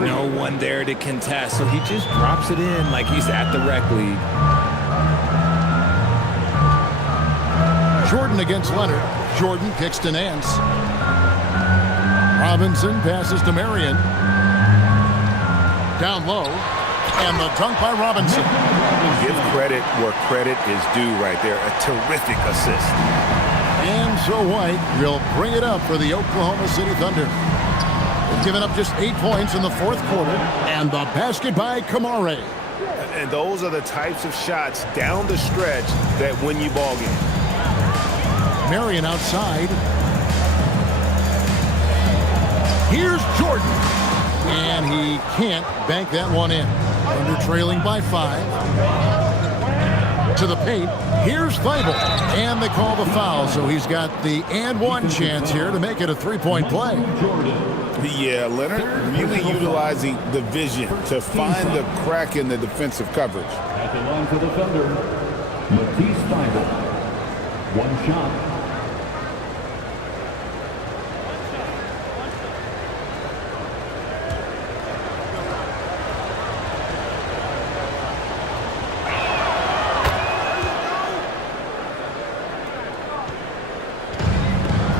No one there to contest, so he just drops it in like he's at the rec league. Jordan against Leonard. Jordan kicks to Nance. Robinson passes to Marion. Down low. And the dunk by Robinson. Give credit where credit is due right there. A terrific assist. And so White will bring it up for the Oklahoma City Thunder. They've given up just 8 points in the 4th quarter. And the basket by Kamare. And those are the types of shots down the stretch that win you ball games. Marion outside. Here's Jordan. And he can't bank that one in. Under trailing by 5. To the paint. Here's Thibault. And they call the foul, so he's got the and one chance here to make it a 3-point play. Yeah, Leonard really utilizing the vision to find the crack in the defensive coverage. At the line for the Thunder, Matisse Thybulle. 1 shot.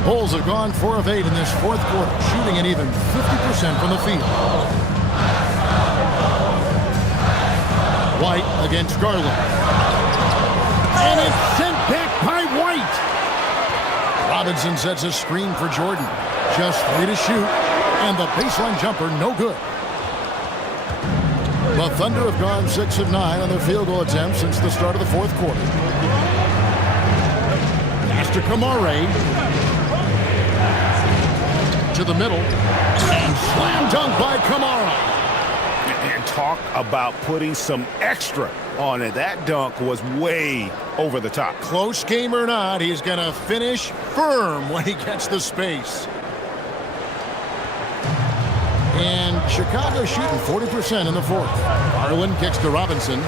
Bulls have gone 4 of 8 in this 4th quarter, shooting an even 50% from the field. White against Garland. And it's sent back by White. Robinson sets a screen for Jordan. Just 3 to shoot. And the baseline jumper, no good. The Thunder have gone 6 of 9 on their field goal attempts since the start of the 4th quarter. Pass to Kamare. To the middle. And slam dunk by Kamara. And talk about putting some extra on it. That dunk was way over the top. Close game or not, he's going to finish firm when he gets the space. And Chicago shooting 40% in the 4th. Garland kicks to Robinson.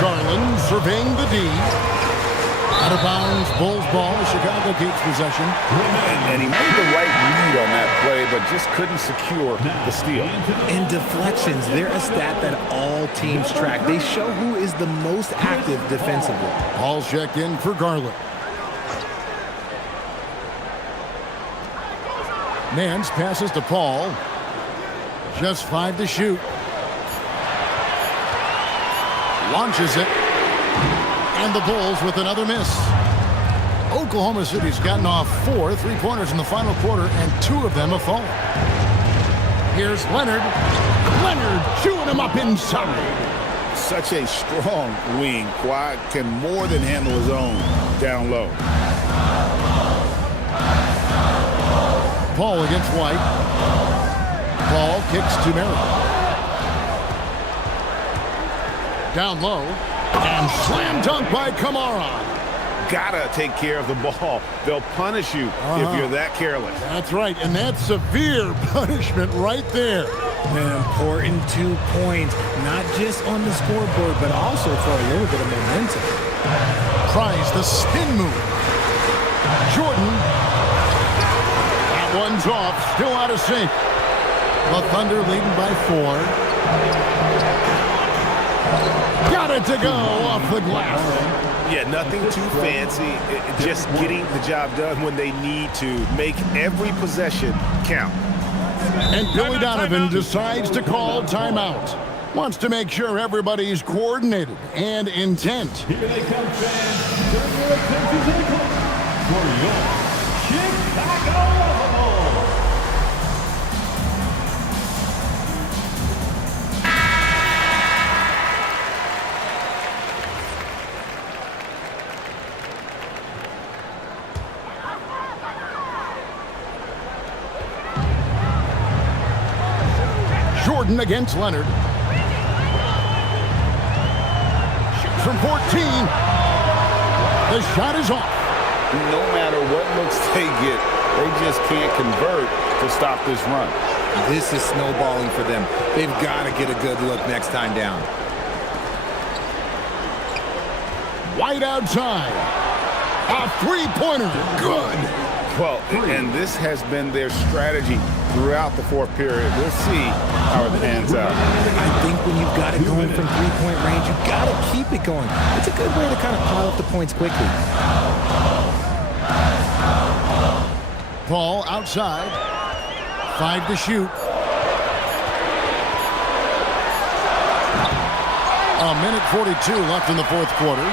Garland surveying the D. Out of bounds, Bulls ball. Chicago keeps possession. And he made the right read on that play, but just couldn't secure the steal. And deflections, they're a stat that all teams track. They show who is the most active defensively. Ball's checked in for Garland. Nance passes to Paul. Just 5 to shoot. Launches it. And the Bulls with another miss. Oklahoma City's gotten off 4 3-pointers in the final quarter, and 2 of them have fallen. Here's Leonard. Leonard chewing him up inside. Such a strong wing. Kawhi can more than handle his own down low. Paul against White. Paul kicks to Marion. Down low. And slam dunk by Kamara. Gotta take care of the ball. They'll punish you if you're that careless. That's right, and that's severe punishment right there. An important 2 points, not just on the scoreboard, but also for a little bit of momentum. Tries the spin move. Jordan. That one's off, still out of sync. The Thunder leading by 4. Got it to go off the glass. Yeah, nothing too fancy. Just getting the job done when they need to. Make every possession count. And Billy Donovan decides to call timeout. Wants to make sure everybody's coordinated and intent. Here they come, fans. Turn your attention to the clock for your Chicago Bulls. Jordan against Leonard. Shoots from 14. The shot is off. No matter what looks they get, they just can't convert to stop this run. This is snowballing for them. They've got to get a good look next time down. White outside. A three-pointer. Good. Well, and this has been their strategy throughout the fourth period. We'll see how it pans out. I think when you've got it going from three-point range, you've got to keep it going. It's a good way to kind of pile up the points quickly. Ball outside. 5 to shoot. A minute 42 left in the fourth quarter.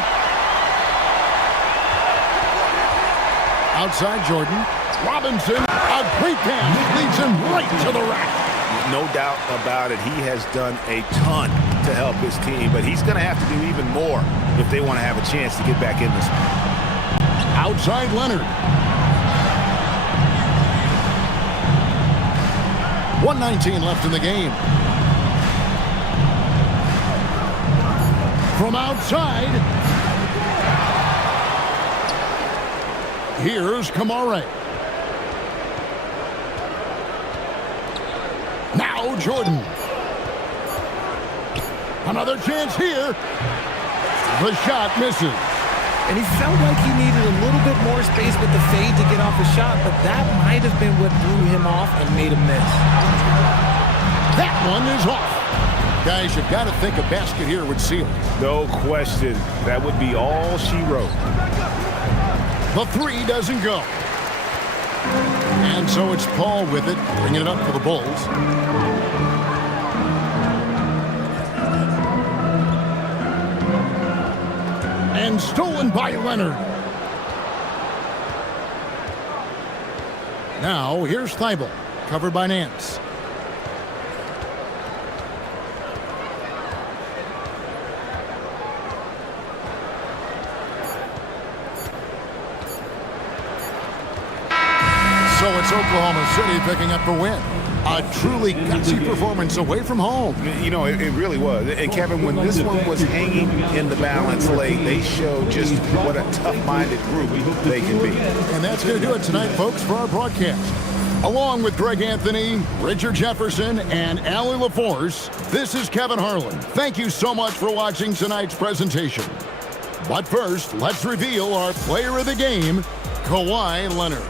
Outside Jordan. Robinson, a great pass, leads him right to the rack. No doubt about it. He has done a ton to help his team, but he's going to have to do even more if they want to have a chance to get back in this one. Outside Leonard. 1:19 left in the game. From outside, here's Kamare. Now Jordan. Another chance here. The shot misses. And he felt like he needed a little bit more space with the fade to get off a shot, but that might have been what threw him off and made him miss. That one is off. Guys, you've got to think a basket here would seal it. No question. That would be all she wrote. The three doesn't go. And so it's Paul with it, bringing it up for the Bulls. And stolen by Leonard. Now, here's Thibault, covered by Nance. So it's Oklahoma City picking up the win. A truly gutsy performance away from home. You know, it really was. And Kevin, when this one was hanging in the balance late, they showed just what a tough-minded group they can be. And that's going to do it tonight, folks, for our broadcast. Along with Greg Anthony, Richard Jefferson, and Allie LaForce, this is Kevin Harlan. Thank you so much for watching tonight's presentation. But first, let's reveal our player of the game, Kawhi Leonard.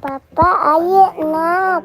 Papa, ayo nak.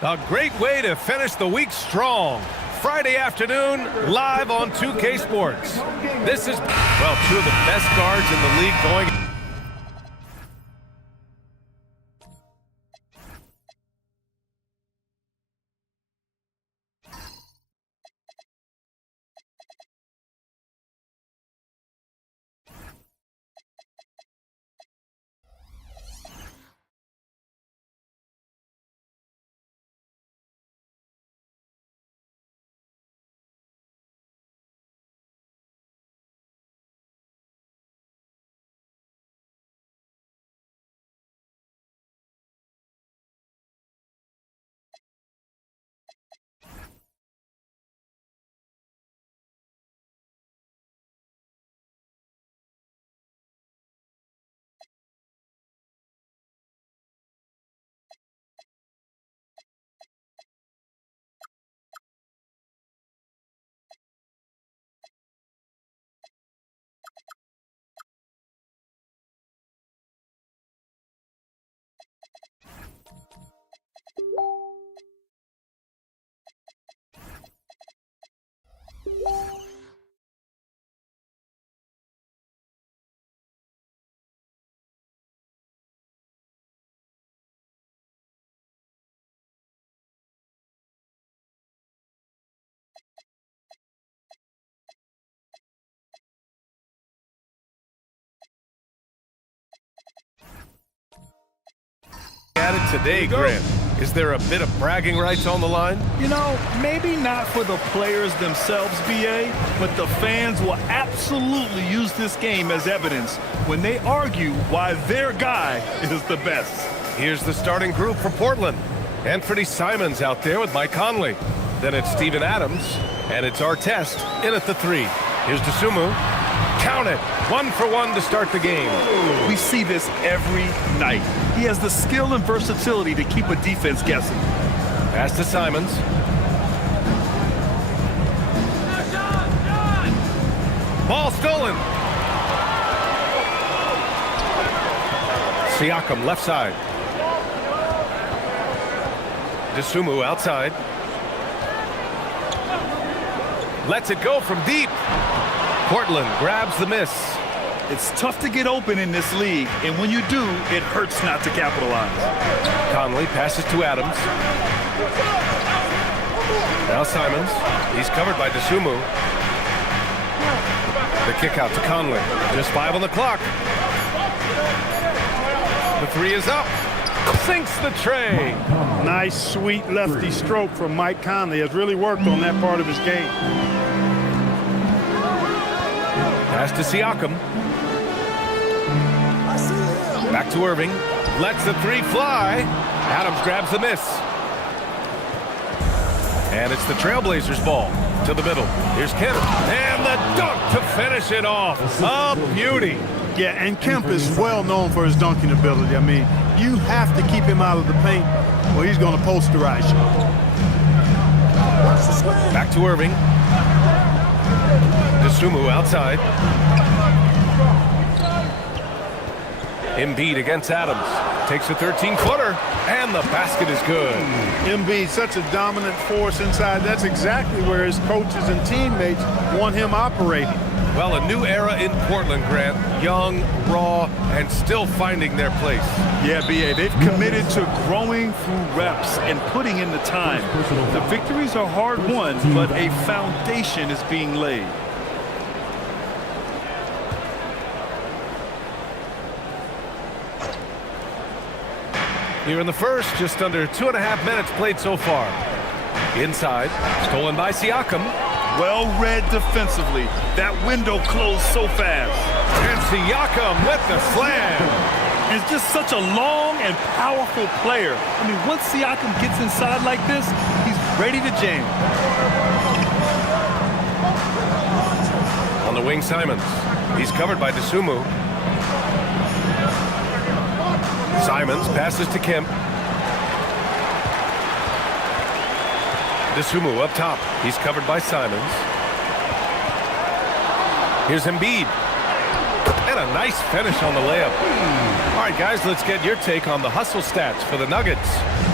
A great way to finish the week strong. Friday afternoon, live on 2K Sports. This is, well, two of the best guards in the league going. At it today, Grant. Is there a bit of bragging rights on the line? You know, maybe not for the players themselves, BA, but the fans will absolutely use this game as evidence when they argue why their guy is the best. Here's the starting group for Portland. Anthony Simons out there with Mike Conley. Then it's Steven Adams, and it's Artest in at the 3. Here's Dosunmu. Count it. 1 for 1 to start the game. We see this every night. He has the skill and versatility to keep a defense guessing. Pass to Simons. Ball stolen. Siakam left side. Dosunmu outside. Lets it go from deep. Portland grabs the miss. It's tough to get open in this league, and when you do, it hurts not to capitalize. Conley passes to Adams. Now Simons. He's covered by Dosunmu. The kick out to Conley. Just 5 on the clock. The 3 is up. Sinks the tray. Nice, sweet lefty stroke from Mike Conley. Has really worked on that part of his game. Pass to Siakam. Back to Irving. Lets the 3 fly. Adams grabs the miss. And it's the Trailblazers' ball to the middle. Here's Kemp. And the dunk to finish it off. A beauty. Yeah, and Kemp is well known for his dunking ability. I mean, you have to keep him out of the paint or he's going to posterize you. Back to Irving. Dosunmu outside. Embiid against Adams. Takes a 13-footer, and the basket is good. Embiid, such a dominant force inside. That's exactly where his coaches and teammates want him operating. Well, a new era in Portland, Grant. Young, raw, and still finding their place. Yeah, BA, they've committed to growing through reps and putting in the time. The victories are hard-won, but a foundation is being laid. Here in the first, just under 2.5 minutes played so far. Inside, stolen by Siakam. Well read defensively. That window closed so fast. And Siakam with the slam. He's just such a long and powerful player. I mean, once Siakam gets inside like this, he's ready to jam. On the wing, Simons. He's covered by Dosunmu. Simons passes to Kemp. Dosunmu up top. He's covered by Simons. Here's Embiid. And a nice finish on the layup. All right, guys, let's get your take on the hustle stats for the Nuggets.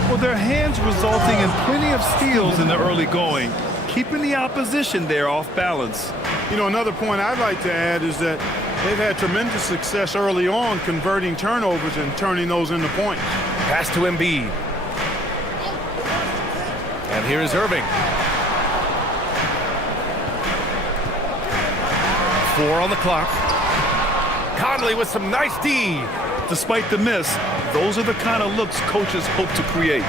Well, their hands resulting in plenty of steals in the early going, keeping the opposition there off balance. You know, another point I'd like to add is that they've had tremendous success early on converting turnovers and turning those into points. Pass to Embiid. And here is Irving. 4 on the clock. Conley with some nice D. Despite the miss, those are the kind of looks coaches hope to create.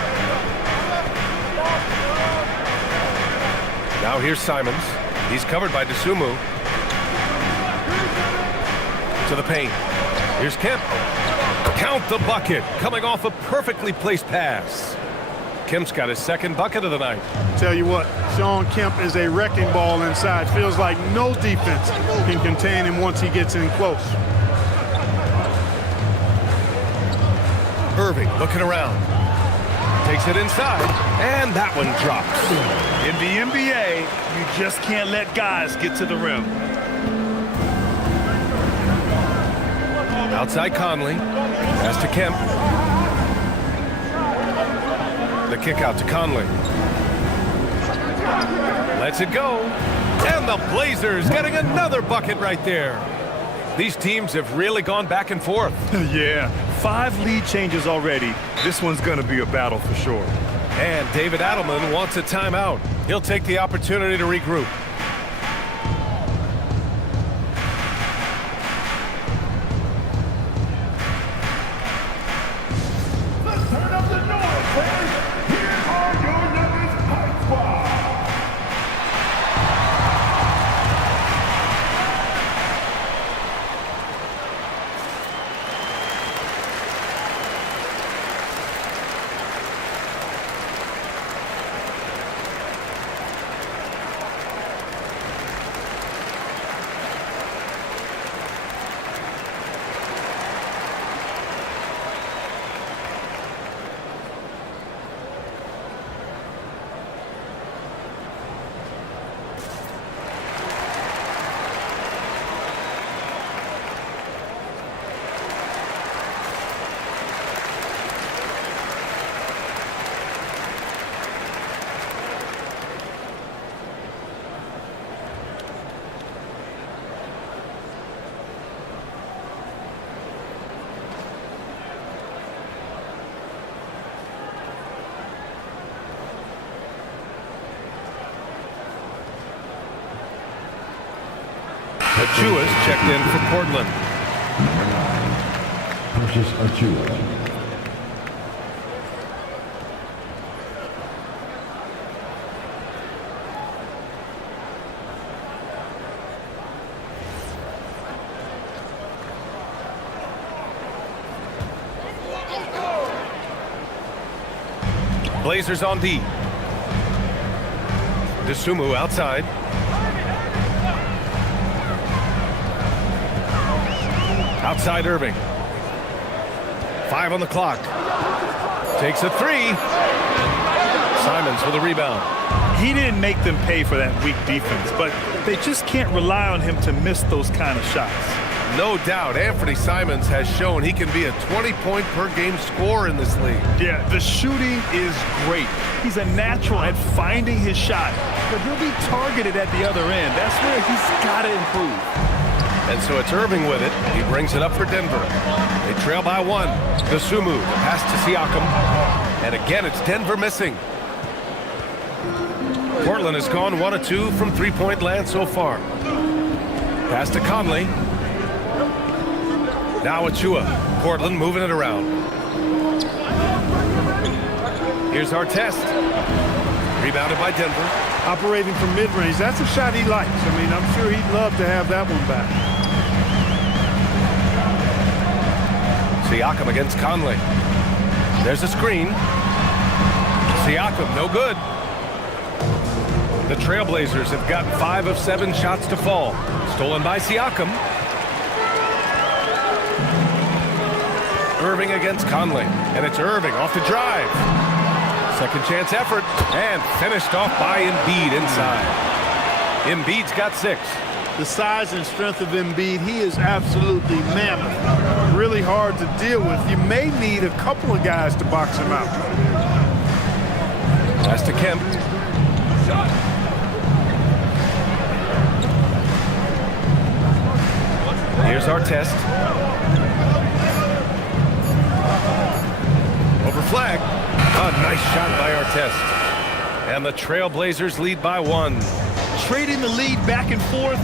Now here's Simons. He's covered by Dosunmu. To the paint. Here's Kemp. Count the bucket. Coming off a perfectly placed pass. Kemp's got his second bucket of the night. Tell you what, Shawn Kemp is a wrecking ball inside. Feels like no defense can contain him once he gets in close. Irving looking around. Takes it inside, and that one drops. In the NBA, you just can't let guys get to the rim. Outside Conley. Pass to Kemp. The kick out to Conley. Lets it go. And the Blazers getting another bucket right there. These teams have really gone back and forth. Yeah, 5 lead changes already. This one's going to be a battle for sure. And David Adelman wants a timeout. He'll take the opportunity to regroup. Achua's checked in for Portland. Precious Achua. Blazers on D. Dosunmu outside. Outside Irving. 5 on the clock. Takes a 3. Simons with a rebound. He didn't make them pay for that weak defense, but they just can't rely on him to miss those kind of shots. No doubt, Anthony Simons has shown he can be a 20-point-per-game scorer in this league. Yeah, the shooting is great. He's a natural at finding his shot, but he'll be targeted at the other end. That's where he's got to improve. And so it's Irving with it. He brings it up for Denver. They trail by 1. Dosunmu, the pass to Siakam. And again, it's Denver missing. Portland has gone 1 of 2 from three-point land so far. Pass to Conley. Now Achua. Portland moving it around. Here's Artest. Rebounded by Denver. Operating from mid-range, that's a shot he likes. I mean, I'm sure he'd love to have that one back. Siakam against Conley. There's a screen. Siakam, no good. The Trailblazers have got 5 of 7 shots to fall. Stolen by Siakam. Irving against Conley. And it's Irving off the drive. Second chance effort. And finished off by Embiid inside. Embiid's got 6. The size and strength of Embiid, he is absolutely mammoth. Really hard to deal with. You may need a couple of guys to box him out. Pass to Kemp. Here's our test. Over flag. A nice shot by our test. And the Trailblazers lead by 1. Trading the lead back and forth,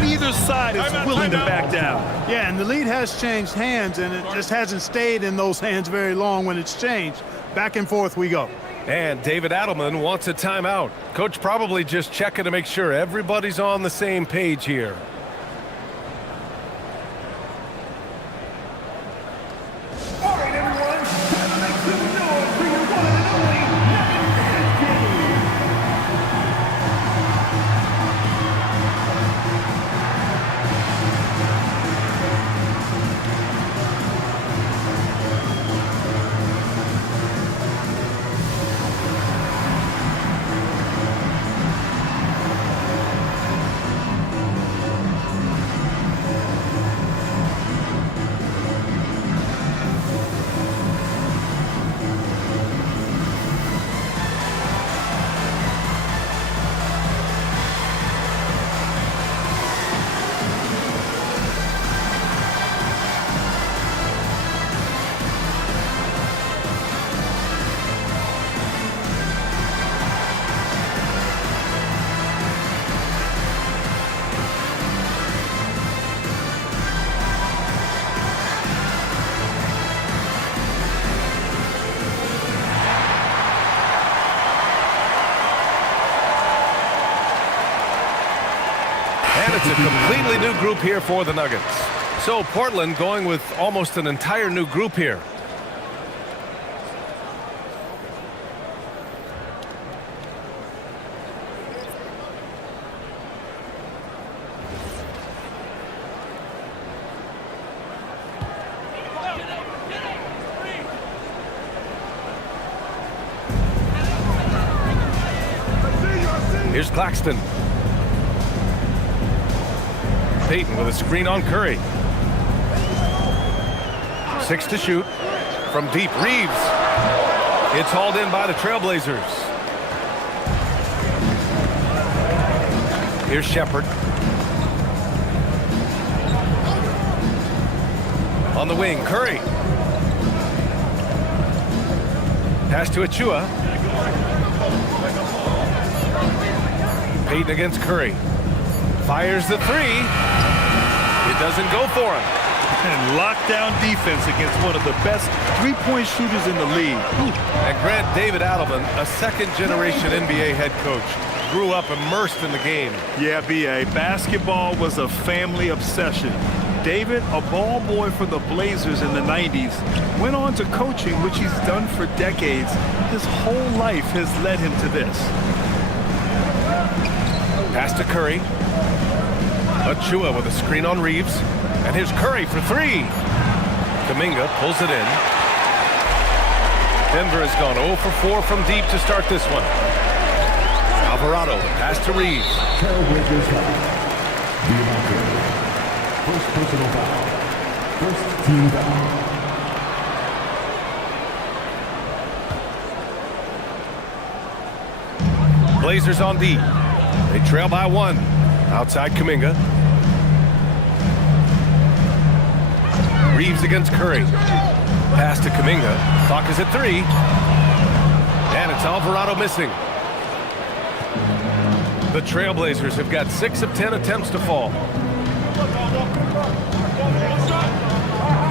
neither side is willing to back down. Yeah, and the lead has changed hands, and it just hasn't stayed in those hands very long when it's changed. Back and forth we go. And David Adelman wants a timeout. Coach probably just checking to make sure everybody's on the same page here. It's a completely new group here for the Nuggets. So Portland going with almost an entire new group here. Here's Claxton. Payton with a screen on Curry. 6 to shoot. From deep, Reeves. It's hauled in by the Trailblazers. Here's Shepherd. On the wing, Curry. Pass to Achua. Payton against Curry. Fires the 3. It doesn't go for him. And lockdown defense against one of the best three-point shooters in the league. And Grant, David Adelman, a second-generation NBA head coach, grew up immersed in the game. Yeah, B.A. Basketball was a family obsession. David, a ball boy for the Blazers in the 90s, went on to coaching, which he's done for decades. His whole life has led him to this. Pass to Curry. Achua with a screen on Reeves. And here's Curry for 3. Kuminga pulls it in. Denver has gone 0 for 4 from deep to start this one. Alvarado, the pass to Reeves. Trailblazers foul. First personal foul. First team foul. Blazers on D. They trail by 1. Outside Kuminga. Reeves against Curry. Pass to Kuminga. Clock is at 3. And it's Alvarado missing. The Trailblazers have got 6 of 10 attempts to fall.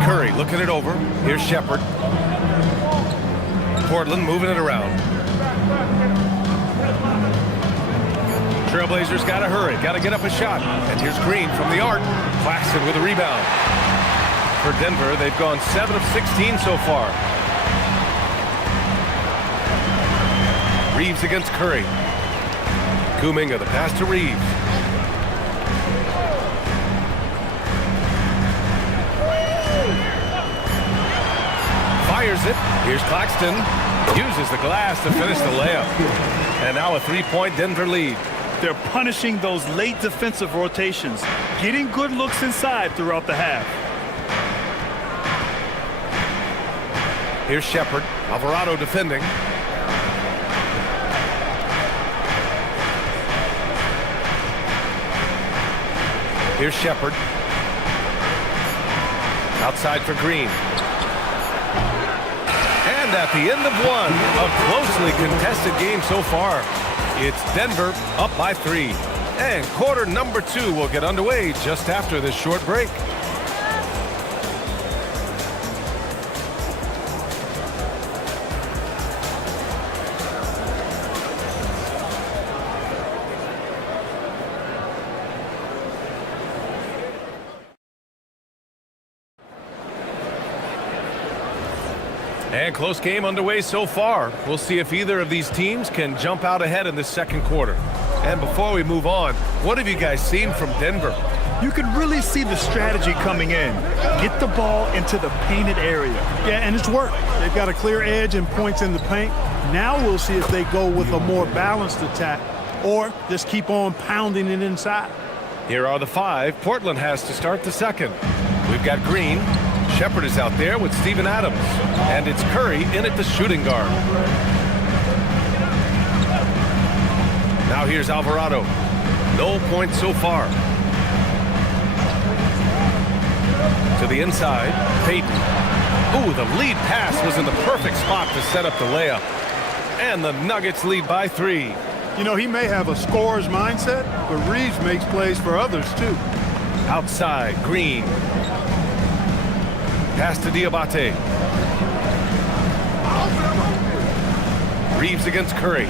Curry looking it over. Here's Shepherd. Portland moving it around. Trailblazers got to hurry, got to get up a shot. And here's Green from the arc. Claxton with a rebound. For Denver, they've gone 7 of 16 so far. Reeves against Curry. Kuminga, the pass to Reeves. Fires it. Here's Claxton. Uses the glass to finish the layup. And now a 3-point Denver lead. They're punishing those late defensive rotations, getting good looks inside throughout the half. Here's Shepherd. Alvarado defending. Here's Shepard. Outside for Green. And at the end of one, a closely contested game so far. It's Denver up by 3. And quarter number 2 will get underway just after this short break. And close game underway so far. We'll see if either of these teams can jump out ahead in the second quarter. And before we move on, what have you guys seen from Denver? You can really see the strategy coming in. Get the ball into the painted area. Yeah, and it's worked. They've got a clear edge and points in the paint. Now we'll see if they go with a more balanced attack or just keep on pounding it inside. Here are the 5. Portland has to start the second. We've got Green. Shepard is out there with Steven Adams. And it's Curry in at the shooting guard. Now here's Alvarado. No points so far. To the inside, Payton. Ooh, the lead pass was in the perfect spot to set up the layup. And the Nuggets lead by 3. You know, he may have a scorer's mindset, but Reeves makes plays for others, too. Outside, Green. Pass to Diabate. Reeves against Curry.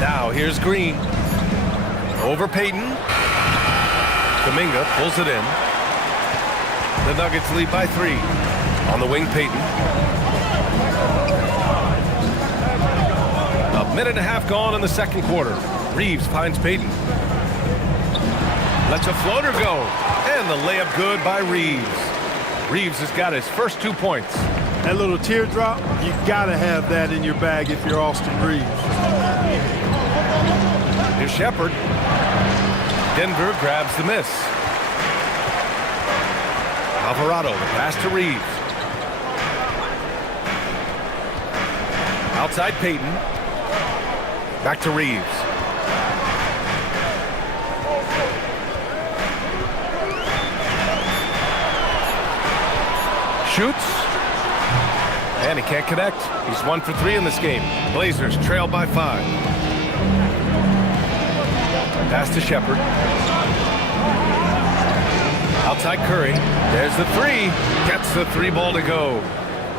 Now here's Green. Over Payton. Kuminga pulls it in. The Nuggets lead by 3. On the wing, Payton. A minute and a half gone in the second quarter. Reeves finds Payton. Lets a floater go. And the layup good by Reeves. Reeves has got his first 2 points. That little teardrop, you got to have that in your bag if you're Austin Reeves. Here's Shepard. Denver grabs the miss. Alvarado, the pass to Reeves. Outside Payton. Back to Reeves. Shoots. And he can't connect. He's 1 for 3 in this game. Blazers trail by 5. Pass to Shepard. Outside Curry. There's the 3. Gets the 3 ball to go.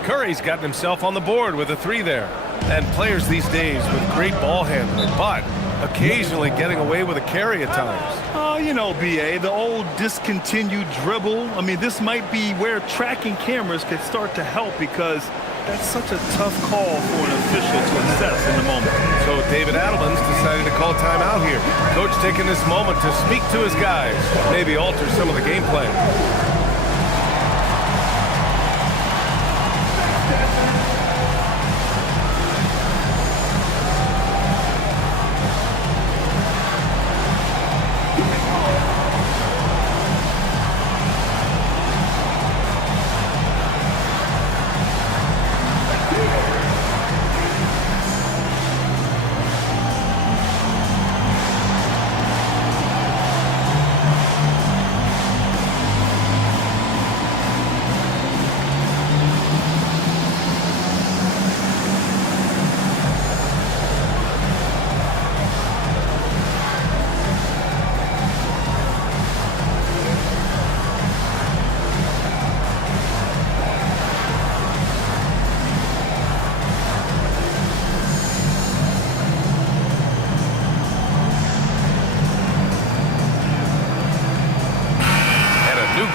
Curry's gotten himself on the board with a 3 there. And players these days with great ball handling, but occasionally getting away with a carry at times. Oh, you know, B.A., the old discontinued dribble. I mean, this might be where tracking cameras could start to help because that's such a tough call for an official to assess in the moment. So David Adelman's decided to call timeout here. Coach taking this moment to speak to his guys, maybe alter some of the game plan.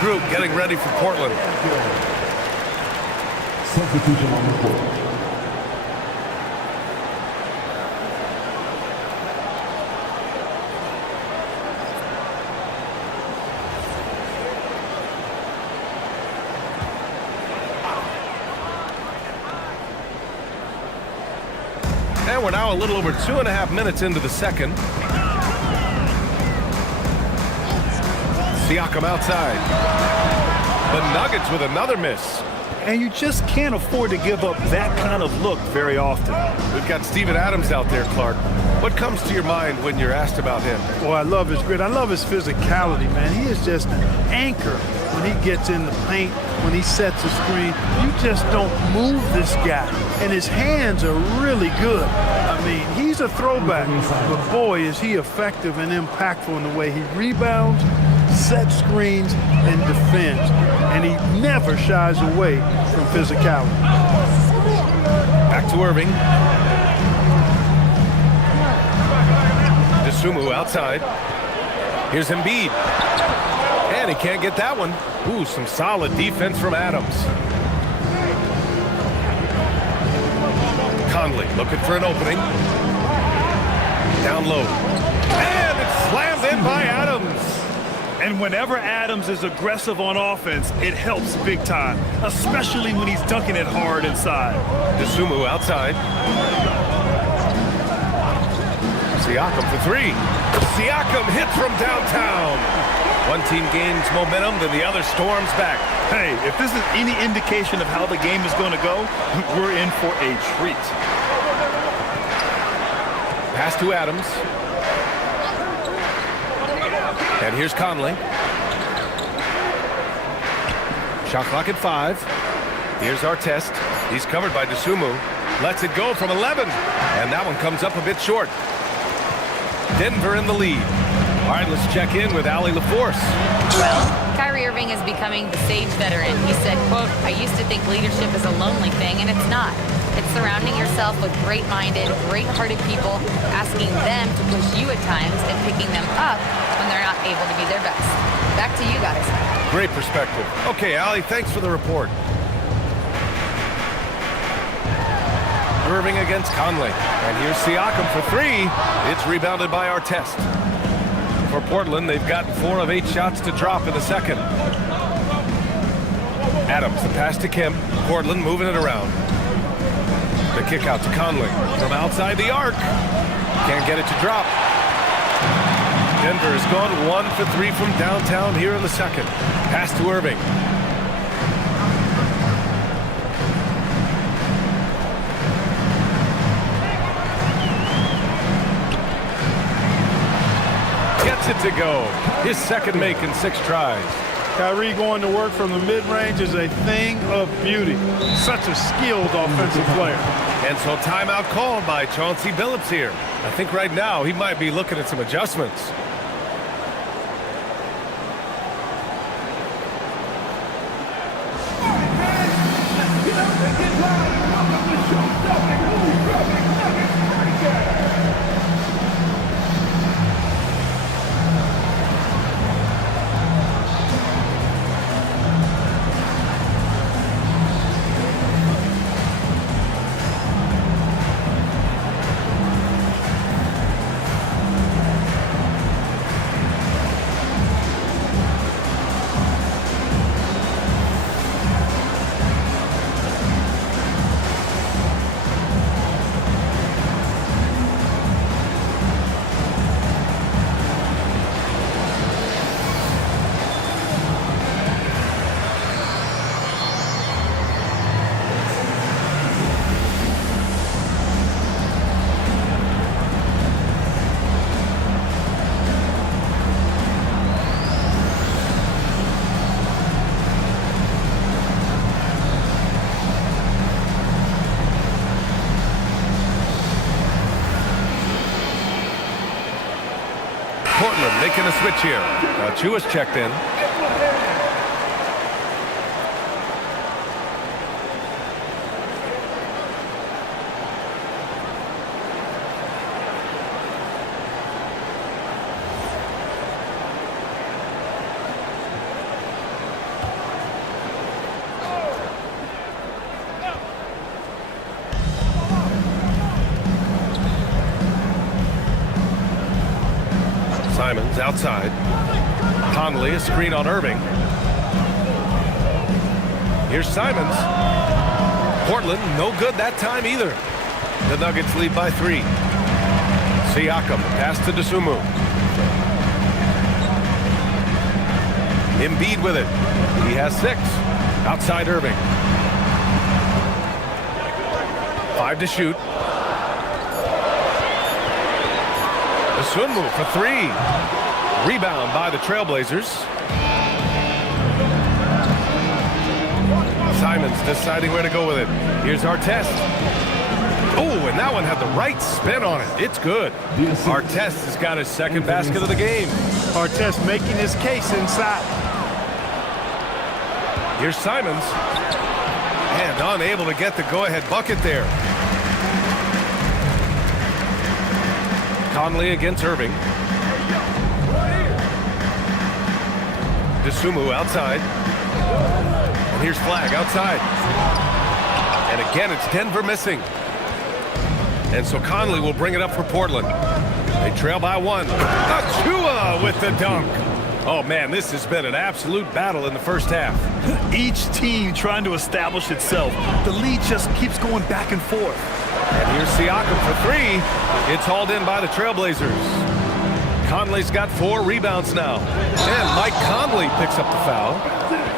Group getting ready for Portland. Substitution on the court. And we're now a little over 2.5 minutes into the second. Siakam outside. The Nuggets with another miss. and you just can't afford to give up that kind of look very often. We've got Steven Adams out there, Clark. What comes to your mind when you're asked about him? Well, I love his grit. I love his physicality, man. He is just an anchor when he gets in the paint, when he sets a screen. You just don't move this guy. And his hands are really good. I mean, he's a throwback, but boy, is he effective and impactful in the way he rebounds, sets screens, and defends. And he never shies away from physicality. Back to Irving. DeSumo outside. Here's Embiid. And he can't get that one. Ooh, some solid defense from Adams. Conley looking for an opening. Down low. And it's slammed in by Adams. And whenever Adams is aggressive on offense, it helps big time, especially when he's dunking it hard inside. DeSumo outside. Siakam for three. Siakam hits from downtown. One team gains momentum, then the other storms back. Hey, if this is any indication of how the game is going to go, we're in for a treat. Pass to Adams. And here's Conley. Shot clock at 5. Here's Artest. He's covered by DeSumo. Lets it go from 11. And that one comes up a bit short. Denver in the lead. All right, let's check in with Allie LaForce. Well, Kyrie Irving is becoming the sage veteran. He said, quote, "I used to think leadership is a lonely thing, and it's not. It's surrounding yourself with great-minded, great-hearted people, asking them to push you at times and picking them up when they're not able to be their best." Back to you guys. Great perspective. Okay, Allie, thanks for the report. Irving against Conley. And here's Siakam for three. It's rebounded by Artest. For Portland, they've gotten 4 of 8 shots to drop in the second. Adams, the pass to Kim. Portland moving it around. The kick out to Conley from outside the arc. Can't get it to drop. Denver has gone 1 for 3 from downtown here in the second. Pass to Irving. Gets it to go. His second make in 6 tries. Kyrie going to work from the mid-range is a thing of beauty. Such a skilled offensive player. And so timeout called by Chauncey Billups here. I think right now he might be looking at some adjustments. Portland making a switch here. Chua's checked in. Simons outside. Conley, a screen on Irving. Here's Simons. Portland, no good that time either. The Nuggets lead by 3. Siakam, pass to DeSumo. Embiid with it. He has 6. Outside Irving. outside to shoot. Dosunmu for three. Rebound by the Trailblazers. Simons deciding where to go with it. Here's Artest. Oh, and that one had the right spin on it. It's good. Artest has got his second basket of the game. Artest making his case inside. Here's Simons. And unable to get the go-ahead bucket there. Conley against Irving. Dosunmu outside. And here's Flag outside. And again, it's Denver missing. And so Conley will bring it up for Portland. They trail by one. Achua with the dunk. Oh, man, this has been an absolute battle in the first half. Each team trying to establish itself. The lead just keeps going back and forth. And here's Siakam for three. It's hauled in by the Trailblazers. Conley's got 4 rebounds now. And Mike Conley picks up the foul.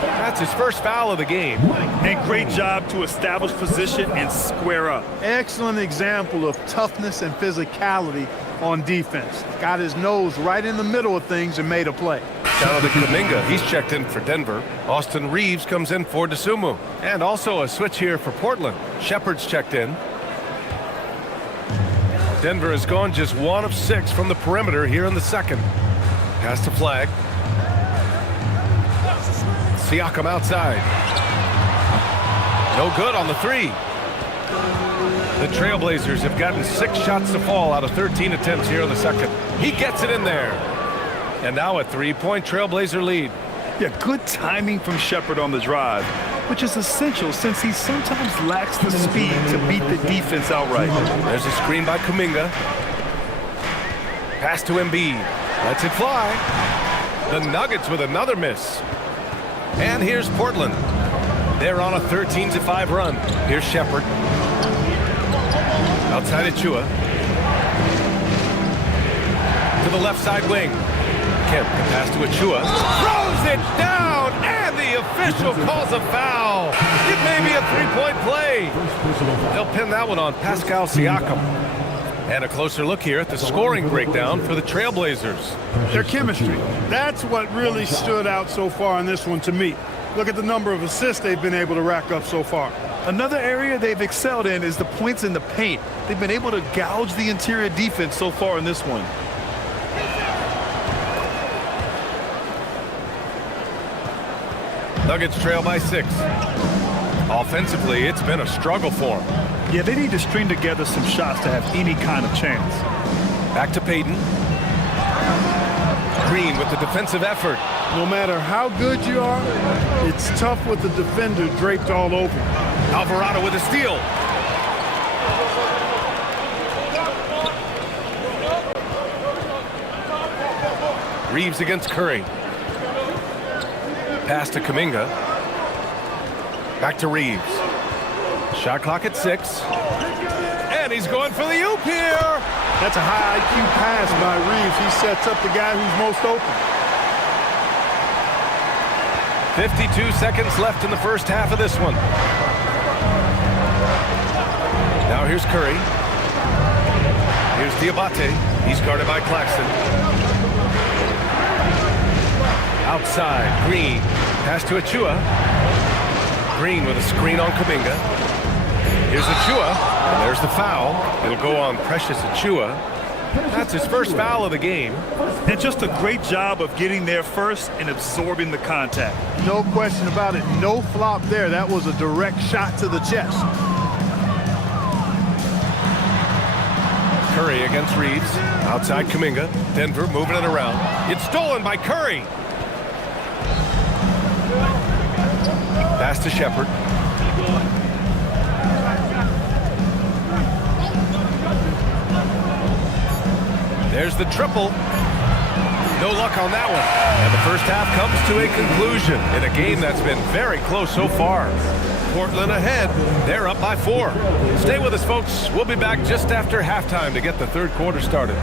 That's his first foul of the game. And great job to establish position and square up. Excellent example of toughness and physicality on defense. Got his nose right in the middle of things and made a play. Shout out to Kuminga. He's checked in for Denver. Austin Reeves comes in for Dosunmu. And also a switch here for Portland. Shepard's checked in. Denver has gone just 1 of 6 from the perimeter here in the second. Pass to Flag. Siakam outside. No good on the three. The Trailblazers have gotten 6 shots to fall out of 13 attempts here in the second. He gets it in there. And now a 3-point Trailblazer lead. Yeah, good timing from Shepard on the drive, which is essential since he sometimes lacks the speed to beat the defense outright. There's a screen by Kuminga. Pass to Embiid. Lets it fly. The Nuggets with another miss. And here's Portland. They're on a 13-5 run. Here's Shepard. Outside Achua. To the left side wing. Kemp, the pass to Achua. Throws it down, and the official calls a foul. It may be a 3-point play. They'll pin that one on Pascal Siakam. And a closer look here at the scoring breakdown for the Trailblazers. Their chemistry. That's what really stood out so far in this one to me. Look at the number of assists they've been able to rack up so far. Another area they've excelled in is the points in the paint. They've been able to gouge the interior defense so far in this one. Nuggets trail by 6. Offensively, it's been a struggle for them. Yeah, they need to string together some shots to have any kind of chance. Back to Payton. Green with the defensive effort. No matter how good you are, it's tough with the defender draped all over you. Alvarado with a steal. Reeves against Curry. Pass to Kuminga. Back to Reeves. Shot clock at 6. And he's going for the oop here. That's a high IQ pass by Reeves. He sets up the guy who's most open. 52 seconds left in the first half of this one. Now here's Curry. Here's Diabate. He's guarded by Claxton. Outside, Green. Pass to Achua. Green with a screen on Kuminga. Here's Achua, and there's the foul. It'll go on Precious Achua. That's his first foul of the game. And just a great job of getting there first and absorbing the contact. No question about it. No flop there. That was a direct shot to the chest. Curry against Reeves. Outside Kuminga. Denver moving it around. It's stolen by Curry. Pass to Shepard. There's the triple. No luck on that one. And the first half comes to a conclusion in a game that's been very close so far. Portland ahead. They're up by 4. Stay with us, folks. We'll be back just after halftime to get the third quarter started.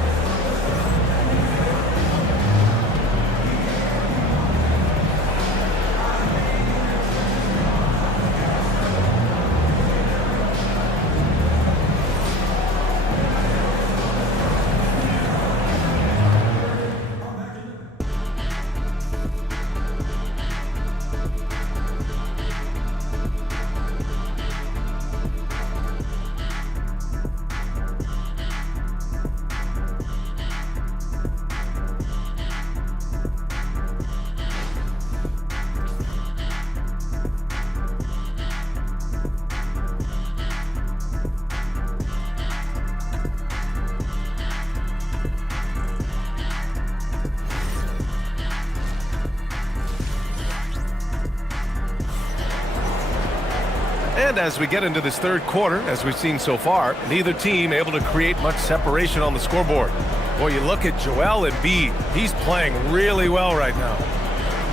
And as we get into this third quarter, as we've seen so far, neither team able to create much separation on the scoreboard. Boy, you look at Joel Embiid. He's playing really well right now.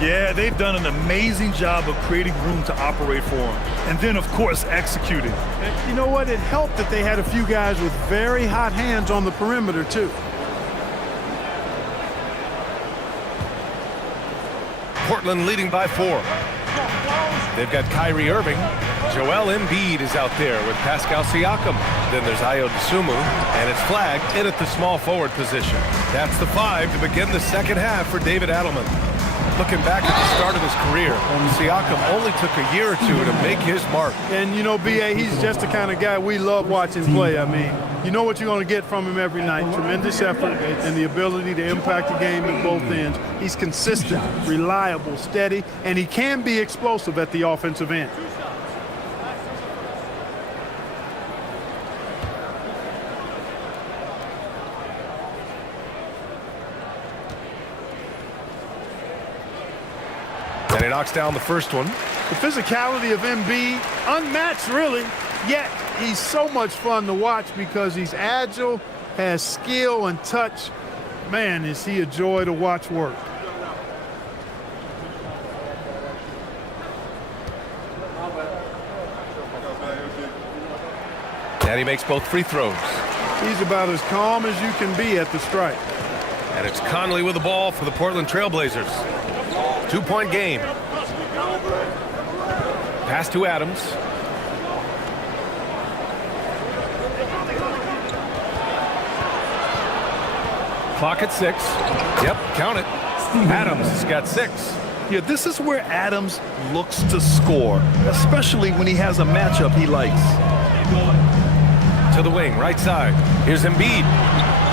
Yeah, they've done an amazing job of creating room to operate for him. And then, of course, executing. And you know what? It helped that they had a few guys with very hot hands on the perimeter, too. Portland leading by 4. They've got Kyrie Irving. Joel Embiid is out there with Pascal Siakam. Then there's Ayo Dosunmu, and it's flagged in at the small forward position. That's the 5 to begin the second half for David Adelman. Looking back at the start of his career, Siakam only took a year or two to make his mark. And, you know, B.A., he's just the kind of guy we love watching play. I mean, you know what you're going to get from him every night. Tremendous effort and the ability to impact the game at both ends. He's consistent, reliable, steady, and he can be explosive at the offensive end. And he knocks down the first one. The physicality of Embiid, unmatched really, yet he's so much fun to watch because he's agile, has skill and touch. Man, is he a joy to watch work. And he makes both free throws. He's about as calm as you can be at the stripe. And it's Conley with the ball for the Portland Trailblazers. 2-point game. Pass to Adams. Clock at 6. Yep, count it. Adams has got 6. Yeah, this is where Adams looks to score, especially when he has a matchup he likes. To the wing, right side. Here's Embiid.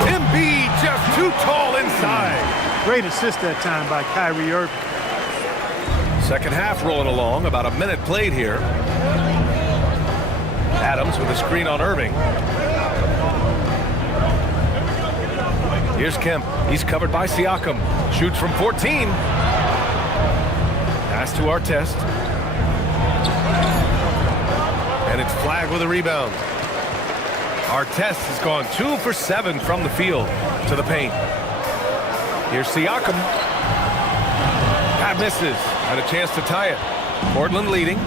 Embiid just too tall inside. Great assist that time by Kyrie Irving. Second half rolling along, about a minute played here. Adams with a screen on Irving. Here's Kemp. He's covered by Siakam. Shoots from 14. Pass to Artest. And it's flagged with a rebound. Artest has gone 2 for 7 from the field to the paint. Here's Siakam. That misses. Had a chance to tie it. Portland leading.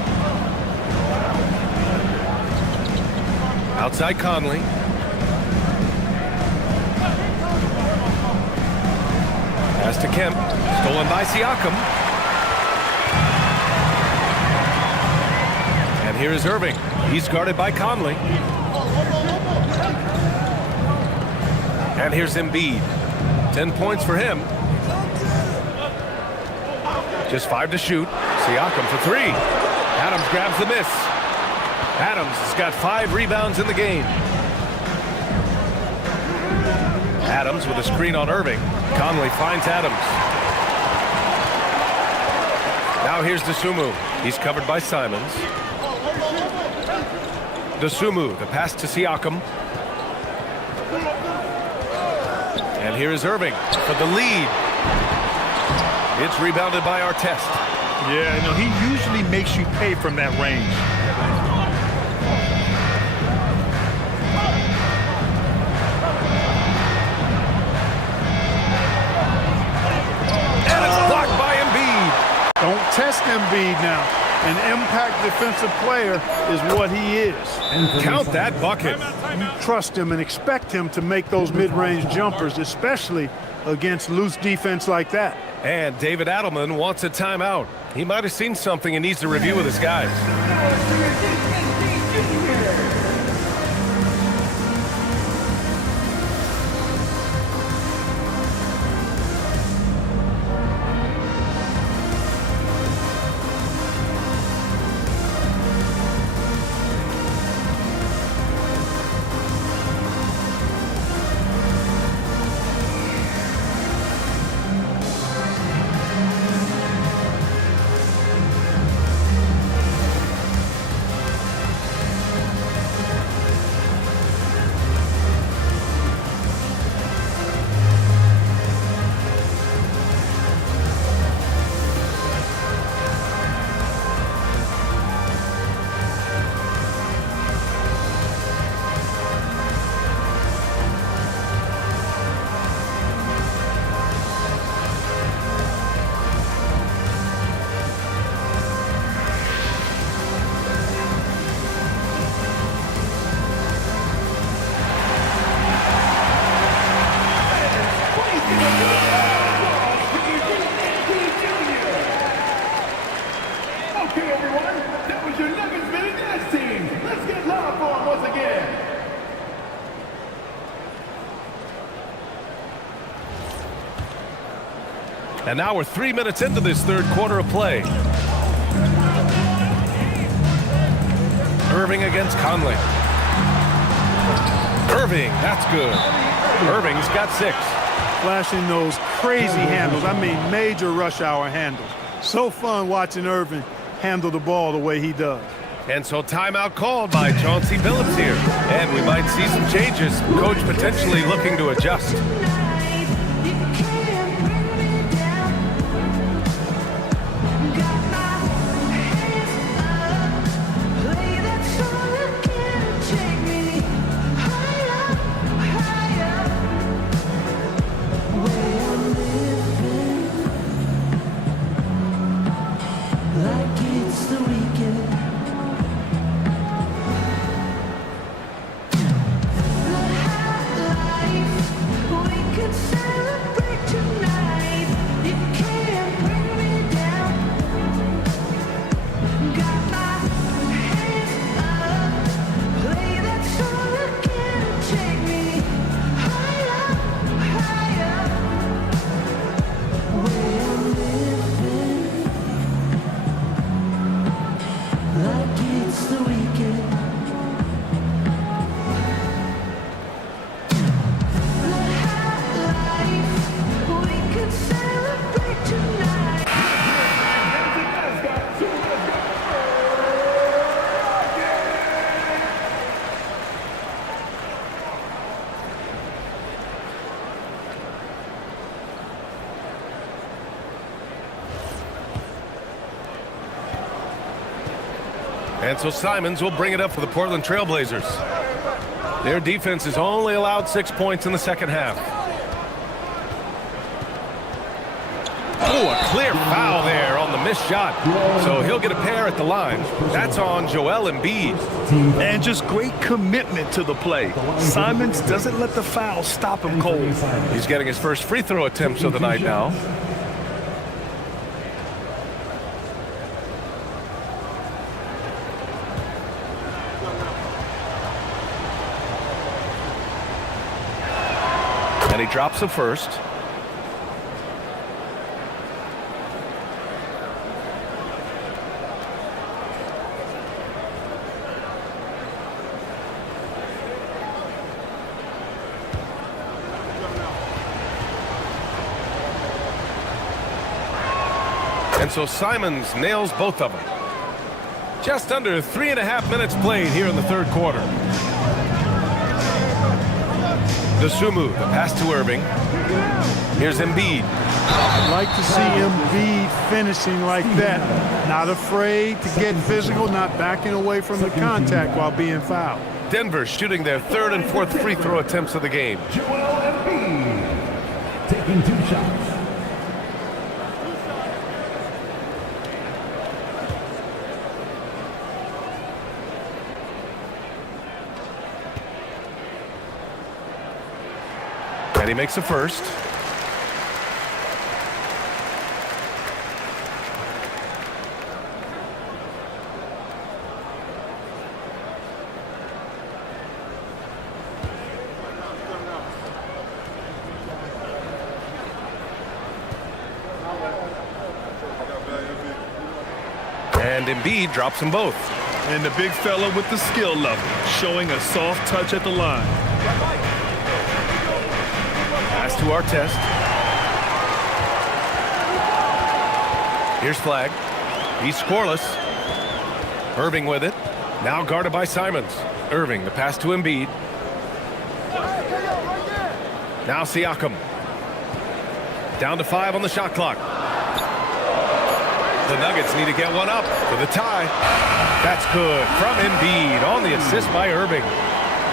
Outside Conley. Pass to Kemp. Stolen by Siakam. And here is Irving. He's guarded by Conley. And here's Embiid. 10 points for him. Just 5 to shoot. Siakam for 3. Adams grabs the miss. Adams has got 5 rebounds in the game. Adams with a screen on Irving. Conley finds Adams. Now here's Dosunmu. He's covered by Simons. Dosunmu, the pass to Siakam. And here is Irving for the lead. It's rebounded by Artest. Yeah, you know, he usually makes you pay from that range. And it's blocked by Embiid. Don't test Embiid now. An impact defensive player is what he is. Count that bucket. You trust him and expect him to make those mid-range jumpers, especially against loose defense like that. And David Adelman wants a timeout. He might have seen something and needs to review with his guys. And now we're 3 minutes into this third quarter of play. Irving against Conley. Irving, that's good. Irving's got 6. Flashing those crazy handles. I mean, major rush hour handles. So fun watching Irving handle the ball the way he does. And so timeout called by Chauncey Billups here. And we might see some changes. Coach potentially looking to adjust. And so Simons will bring it up for the Portland Trailblazers. Their defense has only allowed 6 points in the second half. Oh, a clear foul there on the missed shot. So he'll get a pair at the line. That's on Joel Embiid. And just great commitment to the play. Simons doesn't let the foul stop him cold. He's getting his first free throw attempts of the night now. And he drops the first. And so Simons nails both of them. Just under 3.5 minutes played here in the third quarter. Dosunmu, the pass to Irving. Here's Embiid. I'd like to see Embiid finishing like that. Not afraid to get physical, not backing away from the contact while being fouled. Denver shooting their third and fourth free throw attempts of the game. Joel Embiid taking 2 shots. And he makes the first. And Embiid drops them both. And the big fella with the skill level, showing a soft touch at the line. Pass to Artest. Here's Flag. He's scoreless. Irving with it. Now guarded by Simons. Irving, the pass to Embiid. Now Siakam. Down to 5 on the shot clock. The Nuggets need to get one up for the tie. That's good from Embiid on the assist by Irving.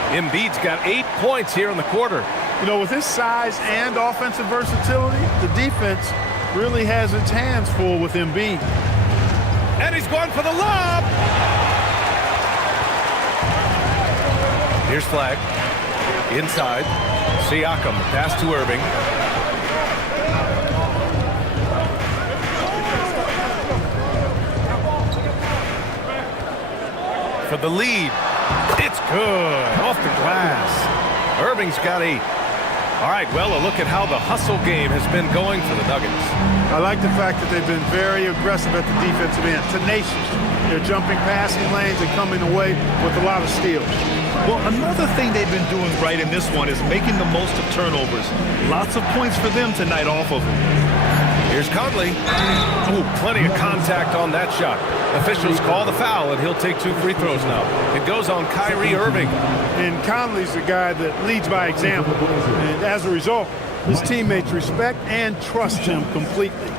Embiid's got 8 points here in the quarter. You know, with his size and offensive versatility, the defense really has its hands full with Embiid. And he's going for the lob. Here's Flag. Inside. Siakam, pass to Irving. For the lead. It's good. Off the glass. Irving's got 8. All right, well, a look at how the hustle game has been going for the Nuggets. I like the fact that they've been very aggressive at the defensive end, tenacious. They're jumping passing lanes and coming away with a lot of steals. Well, another thing they've been doing right in this one is making the most of turnovers. Lots of points for them tonight off of them. Here's Conley. Ooh, plenty of contact on that shot. Officials call the foul, and he'll take 2 free throws now. It goes on Kyrie Irving. And Conley's the guy that leads by example. And as a result, his teammates respect and trust him completely.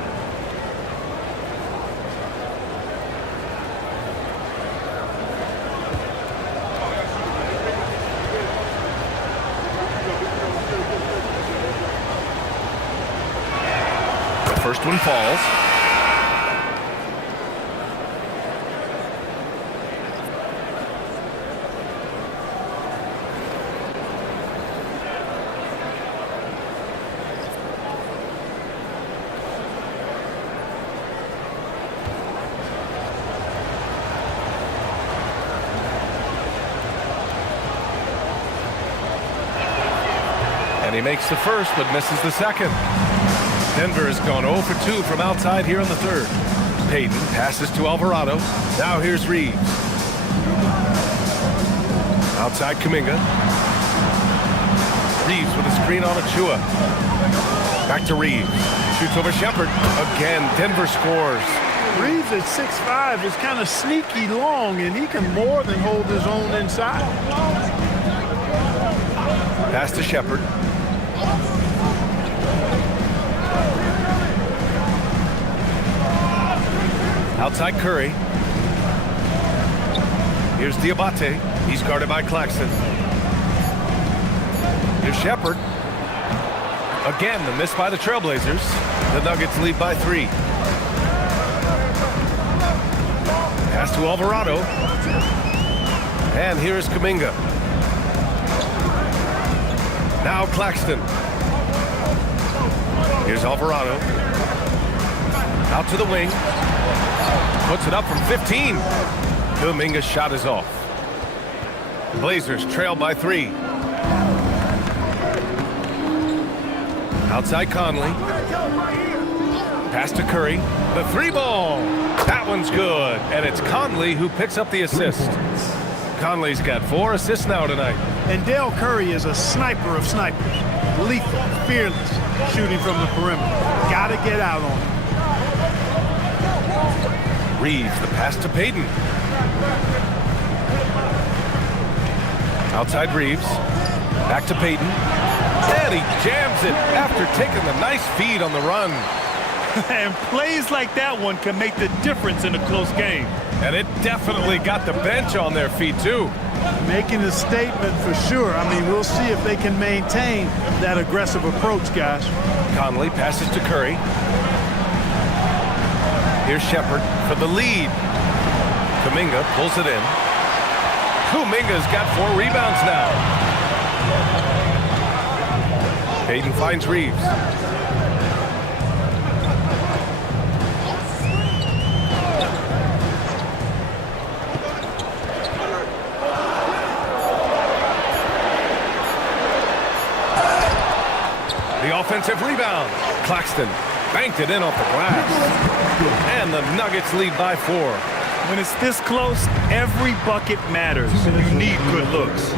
First one falls. And he makes the first, but misses the second. Denver has gone 0 for 2 from outside here in the third. Payton passes to Alvarado. Now here's Reeves. Outside Kuminga. Reeves with a screen on Achua. Back to Reeves. Shoots over Shepherd. Again, Denver scores. Reeves at 6'5" is kind of sneaky long, and he can more than hold his own inside. Pass to Shepherd. Outside Curry. Here's Diabate. He's guarded by Claxton. Here's Shepherd. Again, the miss by the Trailblazers. The Nuggets lead by 3. Pass to Alvarado. And here's Kuminga. Now Claxton. Here's Alvarado. Out to the wing. Puts it up from 15. Kuminga's shot is off. Blazers trail by 3. Outside Conley. Pass to Curry. The 3-ball. That one's good. And it's Conley who picks up the assist. Conley's got 4 assists now tonight. And Dale Curry is a sniper of snipers. Lethal, fearless, shooting from the perimeter. Gotta get out on him. Reeves, the pass to Payton. Outside Reeves. Back to Payton. And he jams it after taking the nice feed on the run. And plays like that one can make the difference in a close game. And it definitely got the bench on their feet, too. Making a statement for sure. I mean, we'll see if they can maintain that aggressive approach, guys. Conley passes to Curry. Here's Shepherd for the lead. Kuminga pulls it in. Kuminga's got 4 rebounds now. Payton finds Reeves. The offensive rebound. Claxton banked it in off the glass. And the Nuggets lead by 4. When it's this close, every bucket matters. You need good looks.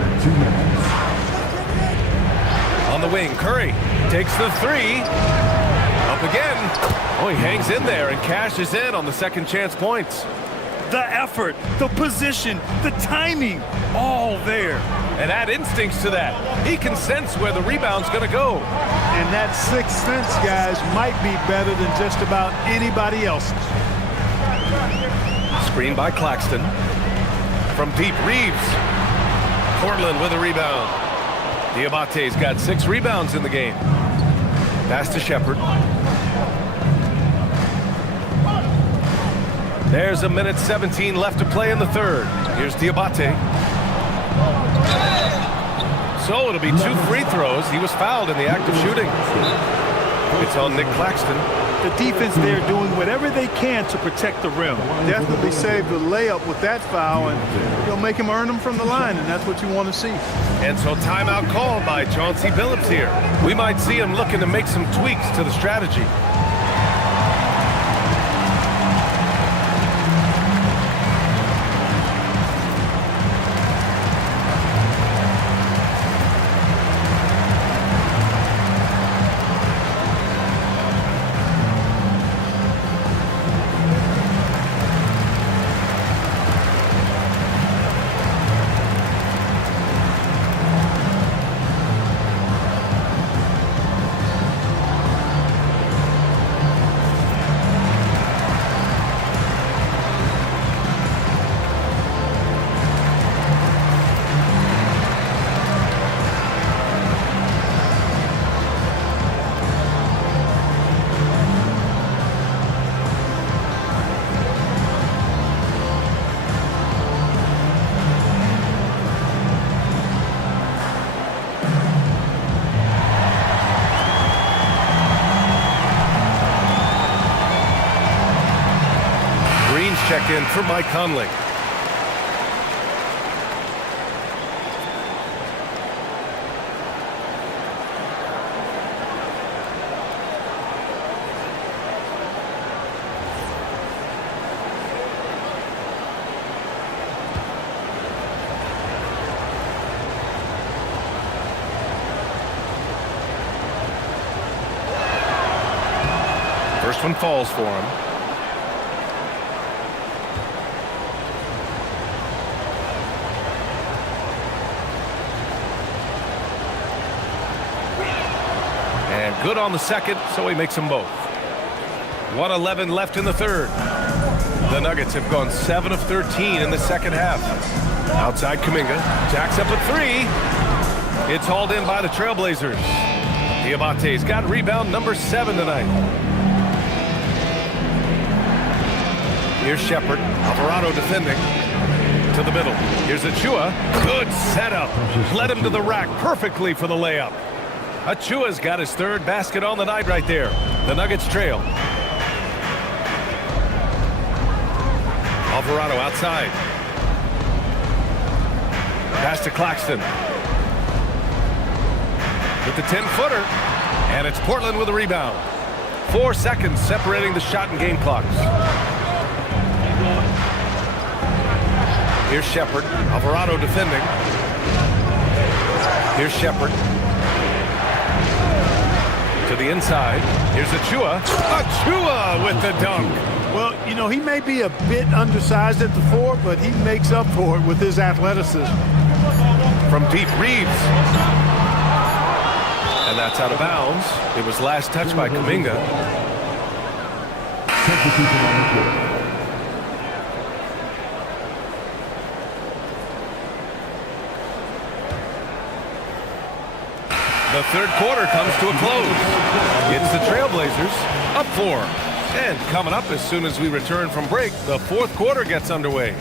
On the wing, Curry takes the 3. Up again. Oh, he hangs in there and cashes in on the second chance points. The effort, the position, the timing, all there. And add instincts to that. He can sense where the rebound's going to go. And that sixth sense, guys, might be better than just about anybody else's. Screen by Claxton. From deep, Reeves. Portland with a rebound. Diabate's got 6 rebounds in the game. Pass to Shepherd. There's 1:17 left to play in the third. Here's Diabate. So it'll be 2 free throws. He was fouled in the act of shooting. It's on Nick Claxton. The defense there doing whatever they can to protect the rim. Definitely saved the layup with that foul, and you'll make him earn them from the line, and that's what you want to see. And so timeout called by Chauncey Billups here. We might see him looking to make some tweaks to the strategy. Check in for Mike Conley. First one falls for him. Good on the second, so he makes them both. 1:11 left in the third. The Nuggets have gone 7 of 13 in the second half. Outside Kuminga, jacks up a three. It's hauled in by the Trailblazers. Diabate's got rebound number 7 tonight. Here's Shepherd, Alvarado defending. To the middle. Here's Achua. Good setup. Led him to the rack perfectly for the layup. Achua's got his third basket on the night right there. The Nuggets trail. Alvarado outside. Pass to Claxton. With the 10-footer. And it's Portland with a rebound. 4 seconds separating the shot and game clocks. Here's Shepherd. Alvarado defending. Here's Shepherd. To the inside. Here's Achua. Achua with the dunk. Well, you know, he may be a bit undersized at the 4, but he makes up for it with his athleticism. From deep, Reeves. And that's out of bounds. It was last touched by Kuminga. The third quarter comes to a close. It's the Trailblazers up 4. And coming up as soon as we return from break, the fourth quarter gets underway.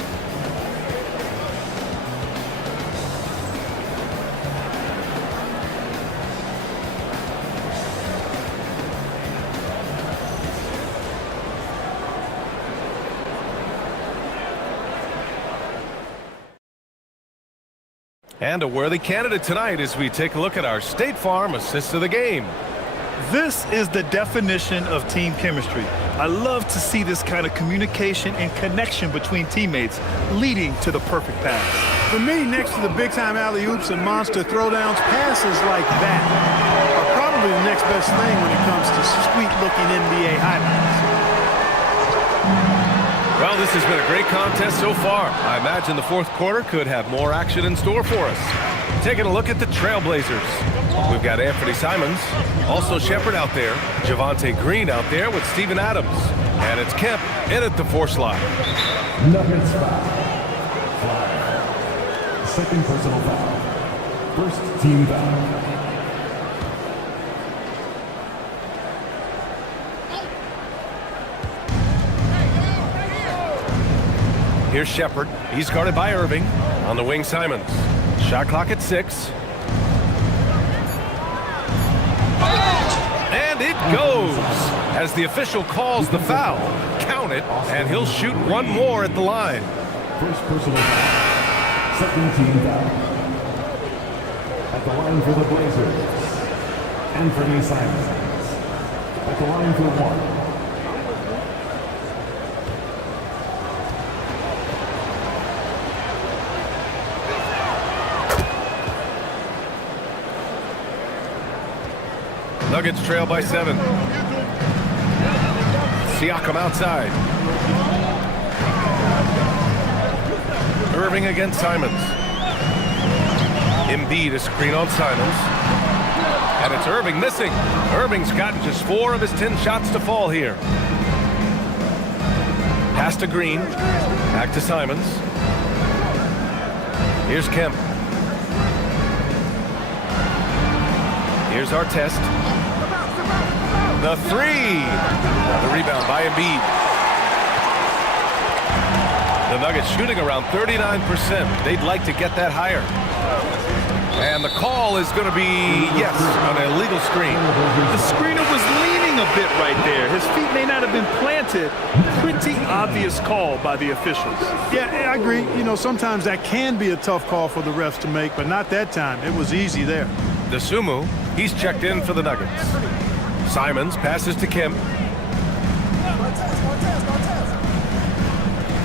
And a worthy candidate tonight as we take a look at our State Farm assist of the game. This is the definition of team chemistry. I love to see this kind of communication and connection between teammates leading to the perfect pass. For me, next to the big-time alley-oops and monster throwdowns, passes like that are probably the next best thing when it comes to sweet-looking NBA highlights. Well, this has been a great contest so far. I imagine the fourth quarter could have more action in store for us. Taking a look at the Trailblazers. We've got Anthony Simons, also Shepherd out there, Javonte Green out there with Steven Adams. And it's Kemp in at the 4 slot. Nuggets foul. Second personal foul. First team foul. Here's Shepherd. He's guarded by Irving. On the wing, Simons. Shot clock at 6. And it goes as the official calls the foul. Count it, and he'll shoot one more at the line. First personal foul. Second team foul. At the line for the Blazers, Anthony Simons. At the line for one. Nuggets trail by 7. Siakam outside. Irving against Simons. Embiid, a screen on Simons. And it's Irving missing. Irving's gotten just 4 of his 10 shots to fall here. Pass to Green. Back to Simons. Here's Kemp. Here's Artest. The 3. The rebound by Embiid. The Nuggets shooting around 39%. They'd like to get that higher. And the call is going to be, yes, an illegal screen. The screener was leaning a bit right there. His feet may not have been planted. Pretty obvious call by the officials. Yeah, I agree. You know, sometimes that can be a tough call for the refs to make, but not that time. It was easy there. DeSumo, he's checked in for the Nuggets. Simons passes to Kemp.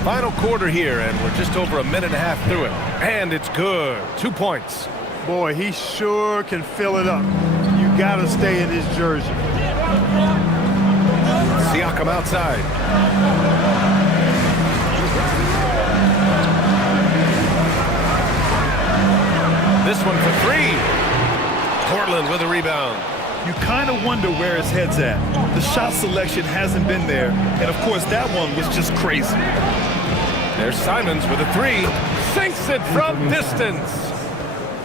Final quarter here, and we're just over a minute and a half through it. And it's good. 2 points. Boy, he sure can fill it up. You got to stay in his jersey. Siakam outside. This one for 3. Portland with a rebound. You kind of wonder where his head's at. The shot selection hasn't been there. And, of course, that one was just crazy. There's Simons with a 3. Sinks it from distance.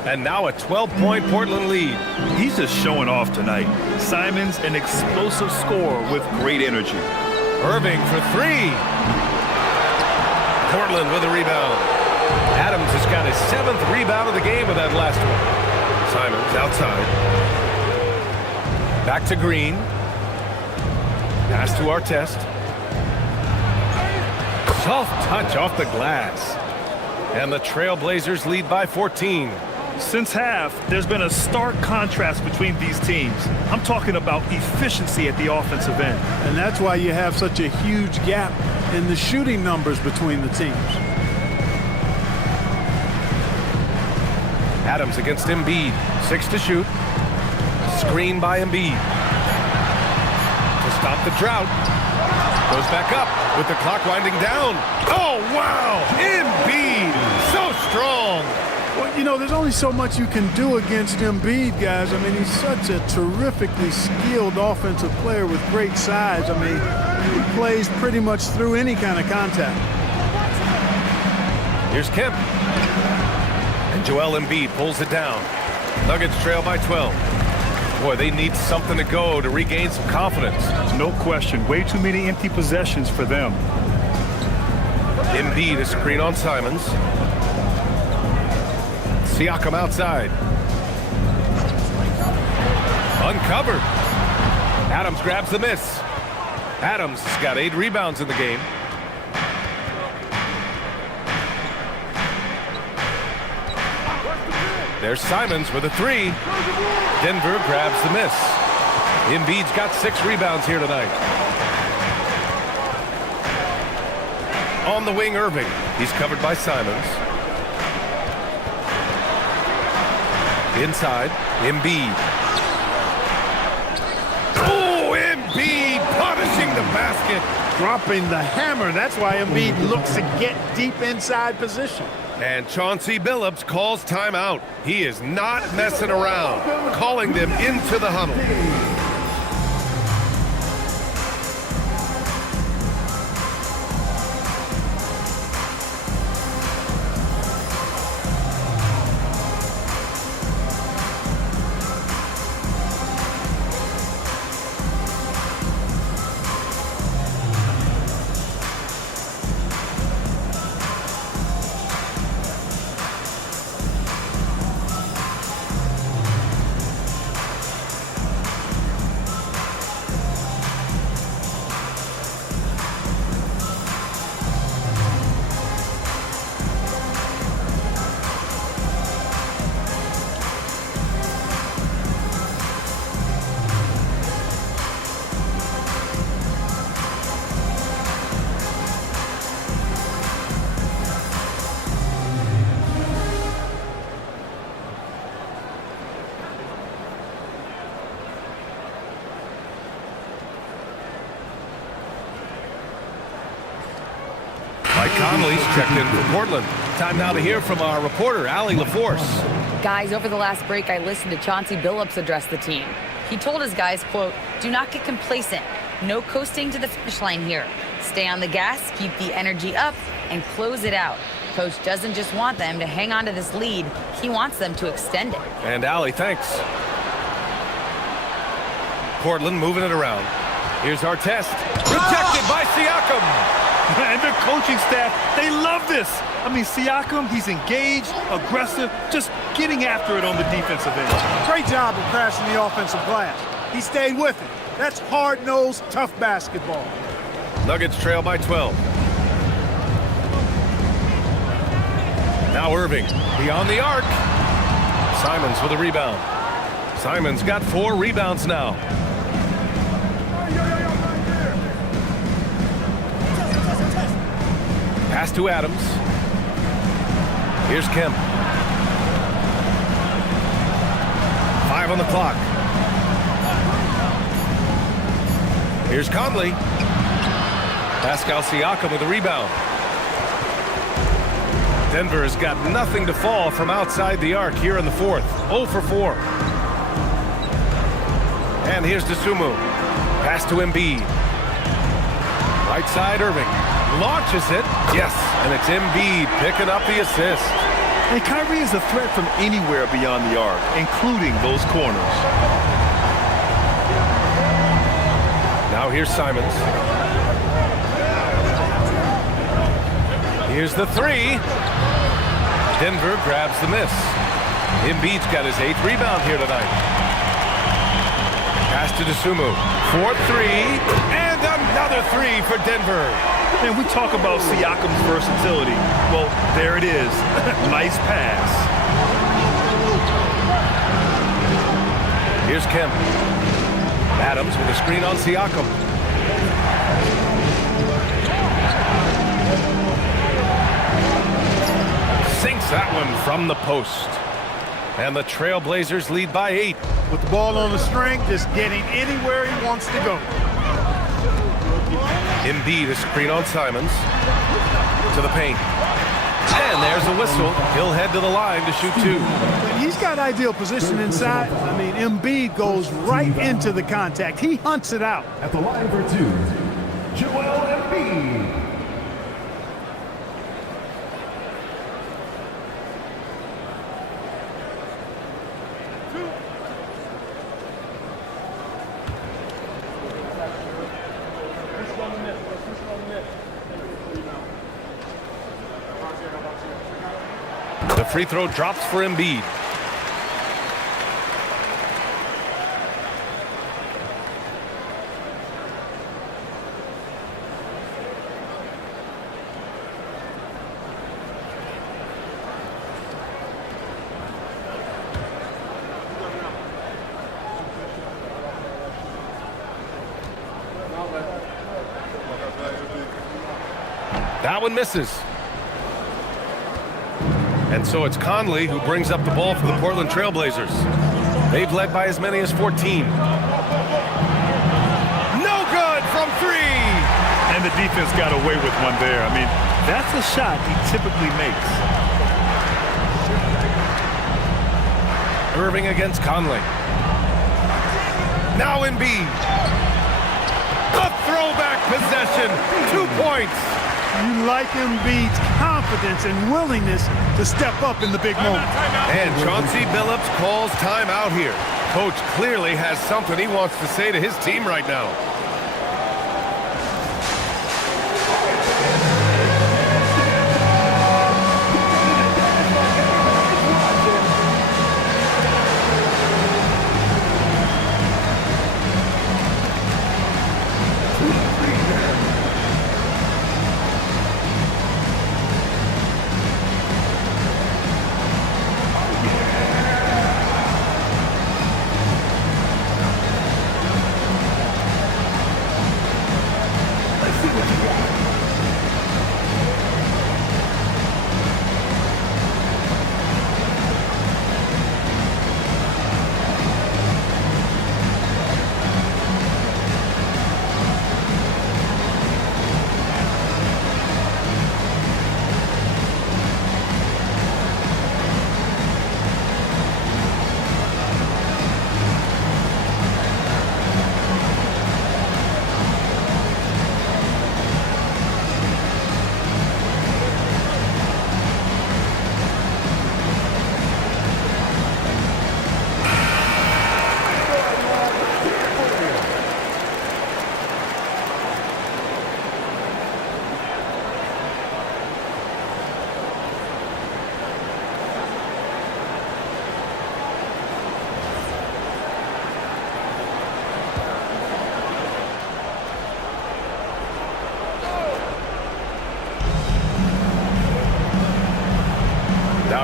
And now a 12-point Portland lead. He's just showing off tonight. Simons, an explosive scorer with great energy. Irving for 3. Portland with a rebound. Adams has got his 7th rebound of the game with that last one. Simons outside. Back to Green. Pass to Artest. Soft touch off the glass. And the Trailblazers lead by 14. Since half, there's been a stark contrast between these teams. I'm talking about efficiency at the offensive end. And that's why you have such a huge gap in the shooting numbers between the teams. Adams against Embiid. 6 to shoot. Screen by Embiid. To stop the drought. Goes back up with the clock winding down. Oh, wow! Embiid! So strong! Well, you know, there's only so much you can do against Embiid, guys. I mean, he's such a terrifically skilled offensive player with great size. I mean, he plays pretty much through any kind of contact. Here's Kemp. And Joel Embiid pulls it down. Nuggets trail by 12. Boy, they need something to go to regain some confidence. No question. Way too many empty possessions for them. Embiid, a screen on Simons. Siakam outside. Uncovered. Adams grabs the miss. Adams has got 8 rebounds in the game. There's Simons with a 3. Denver grabs the miss. Embiid's got 6 rebounds here tonight. On the wing, Irving. He's covered by Simons. Inside, Embiid. Oh, Embiid punishing the basket. Dropping the hammer. That's why Embiid looks to get deep inside position. And Chauncey Billups calls timeout. He is not messing around, calling them into the huddle. Conley's checked in for Portland. Time now to hear from our reporter, Allie LaForce. Guys, over the last break, I listened to Chauncey Billups address the team. He told his guys, quote, "Do not get complacent. No coasting to the finish line here. Stay on the gas, keep the energy up, and close it out." Coach doesn't just want them to hang on to this lead. He wants them to extend it. And Allie, thanks. Portland moving it around. Here's our test. Rejected by Siakam. And their coaching staff, they love this. I mean, Siakam, he's engaged, aggressive, just getting after it on the defensive end. Great job of crashing the offensive glass. He stayed with it. That's hard-nosed, tough basketball. Nuggets trail by 12. Now Irving, beyond the arc. Simons with a rebound. Simons got 4 rebounds now. Pass to Adams. Here's Kemp. 5 on the clock. Here's Conley. Pascal Siakam with a rebound. Denver has got nothing to fall from outside the arc here in the fourth. 0 for 4. And here's Dosunmu. Pass to Embiid. Right side, Irving. Launches it. Yes, and it's Embiid picking up the assist. And Kyrie is a threat from anywhere beyond the arc, including those corners. Now here's Simons. Here's the 3. Denver grabs the miss. Embiid's got his 8th rebound here tonight. Pass to Dosunmu. 4-3, and another 3 for Denver. And we talk about Siakam's versatility. Well, there it is. Nice pass. Here's Kemp. Adams with a screen on Siakam. Sinks that one from the post. And the Trailblazers lead by 8. With the ball on the string, just getting anywhere he wants to go. Embiid a screen on Simons. To the paint. And there's a whistle. He'll head to the line to shoot 2. He's got ideal position inside. I mean, Embiid goes right into the contact. He hunts it out. At the line for 2, Joel Embiid. The free throw drops for Embiid. That one misses. And so it's Conley who brings up the ball for the Portland Trailblazers. They've led by as many as 14. No good from 3! And the defense got away with one there. I mean, that's a shot he typically makes. Irving against Conley. Now Embiid. A throwback possession. 2 points. You like Embiid's confidence and willingness to step up in the big moment. And Chauncey Billups calls timeout here. Coach clearly has something he wants to say to his team right now.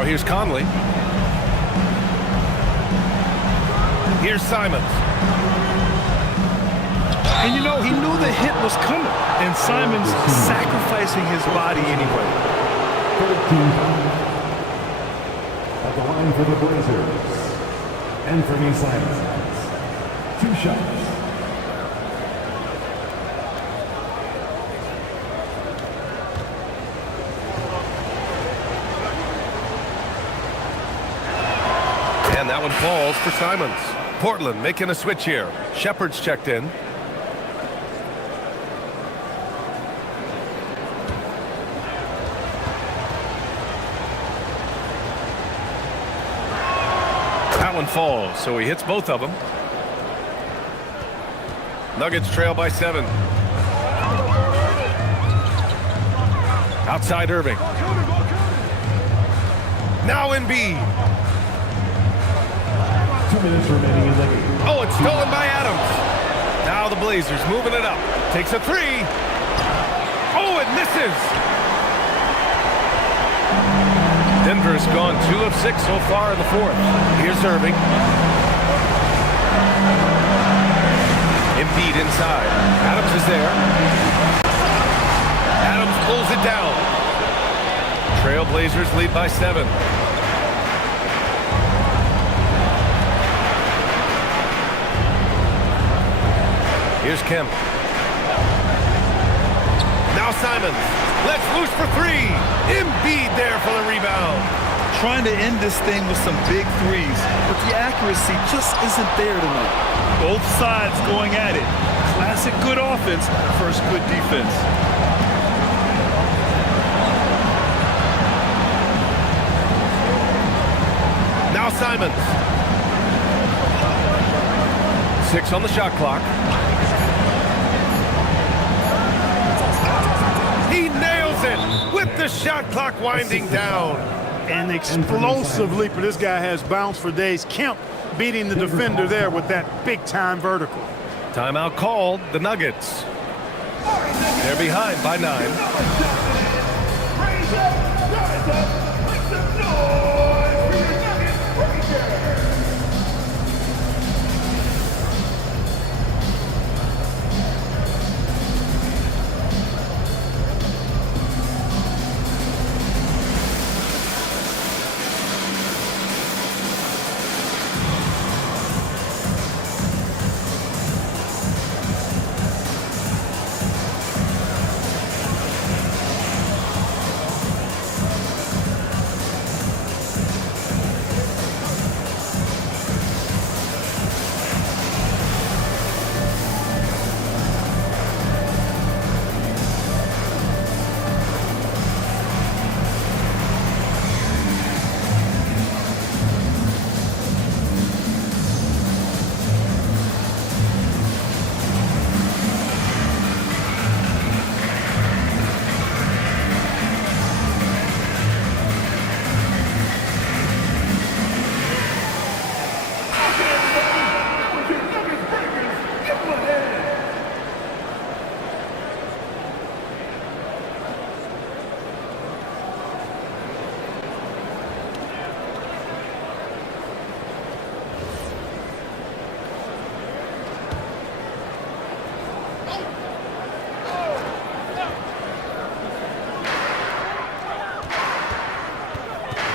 here's Conley. Here's Simons. And you know, he knew the hit was coming, and Simons sacrificing his body anyway. 13 at the line for the Blazers. Anthony Simons. 2 shots. And that one falls for Simons. Portland making a switch here. Shepard's checked in. That one falls, so he hits both of them. Nuggets trail by 7. Outside Irving. Now Embiid. 2 minutes remaining in the game. Oh, it's stolen by Adams. Now the Blazers moving it up. Takes a 3. Oh, it misses. Denver's gone 2 of 6 so far in the 4th. Here's Irving. Embiid inside. Adams is there. Adams pulls it down. Trailblazers lead by 7. Here's Kemp. Now Simons. Let's loose for 3. Embiid there for the rebound. Trying to end this thing with some big threes, but the accuracy just isn't there tonight. Both sides going at it. Classic good offense versus good defense. Now Simons. 6 on the shot clock. He nails it with the shot clock winding down. An explosive leaper. This guy has bounce for days. Kemp beating the defender there with that big-time vertical. Timeout called. The Nuggets. They're behind by 9.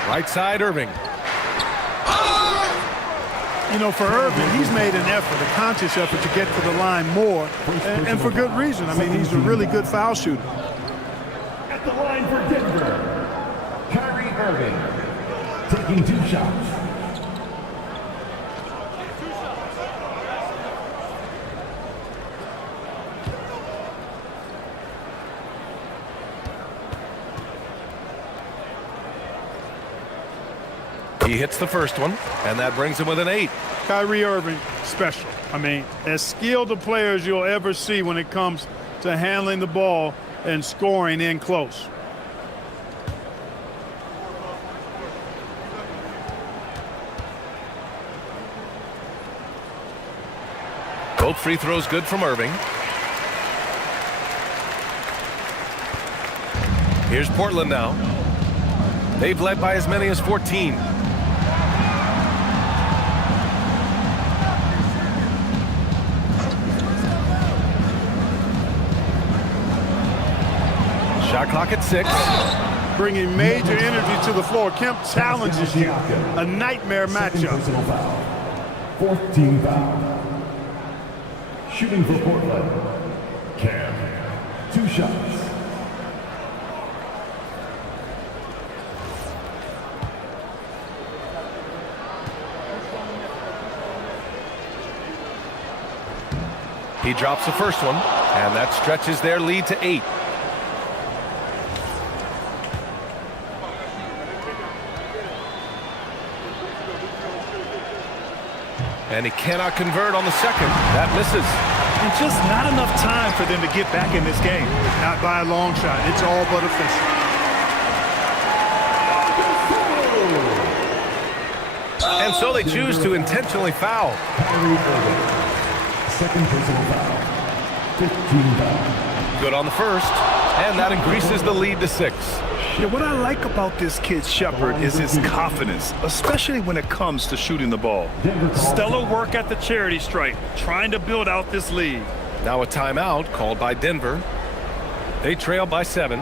Right side, Irving. You know, for Irving, he's made an effort, a conscious effort to get to the line more, and for good reason. I mean, he's a really good foul shooter. At the line for Denver, Kyrie Irving, taking 2 shots. He hits the first one, and that brings him with an 8. Kyrie Irving, special. I mean, as skilled a player as you'll ever see when it comes to handling the ball and scoring in close. Both free throws good from Irving. Here's Portland now. They've led by as many as 14. Shot clock at 6. Bringing major energy to the floor. Kemp challenges you. A nightmare matchup. 14 foul. Shooting for Portland. Cam. 2 shots. He drops the first one, and that stretches their lead to 8. And he cannot convert on the second. That misses. And just not enough time for them to get back in this game. Not by a long shot. It's all but official. And so they choose to intentionally foul. Second personal foul. 15 foul. Good on the first, and that increases the lead to 6. Yeah, what I like about this kid Shepard is his confidence, especially when it comes to shooting the ball. Stellar work at the charity stripe, trying to build out this lead. Now a timeout called by Denver. They trail by 7.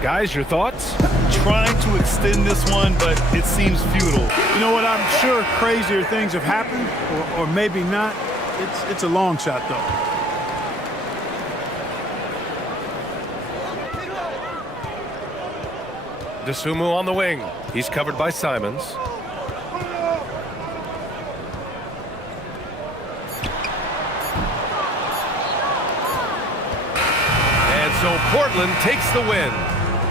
Guys, your thoughts? Trying to extend this one, but it seems futile. You know what? I'm sure crazier things have happened, or maybe not. It's a long shot, though. DeSumo on the wing. He's covered by Simons. And so Portland takes the win.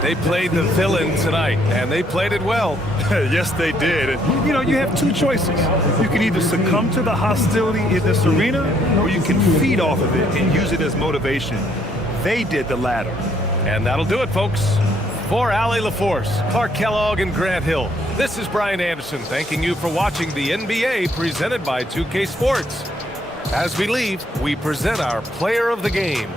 They played the villain tonight, and they played it well. Yes, they did. And, you know, you have 2 choices. You can either succumb to the hostility in this arena, or you can feed off of it and use it as motivation. They did the latter. And that'll do it, folks. For Allie LaForce, Clark Kellogg, and Grant Hill, this is Brian Anderson thanking you for watching the NBA presented by 2K Sports. As we leave, we present our player of the game.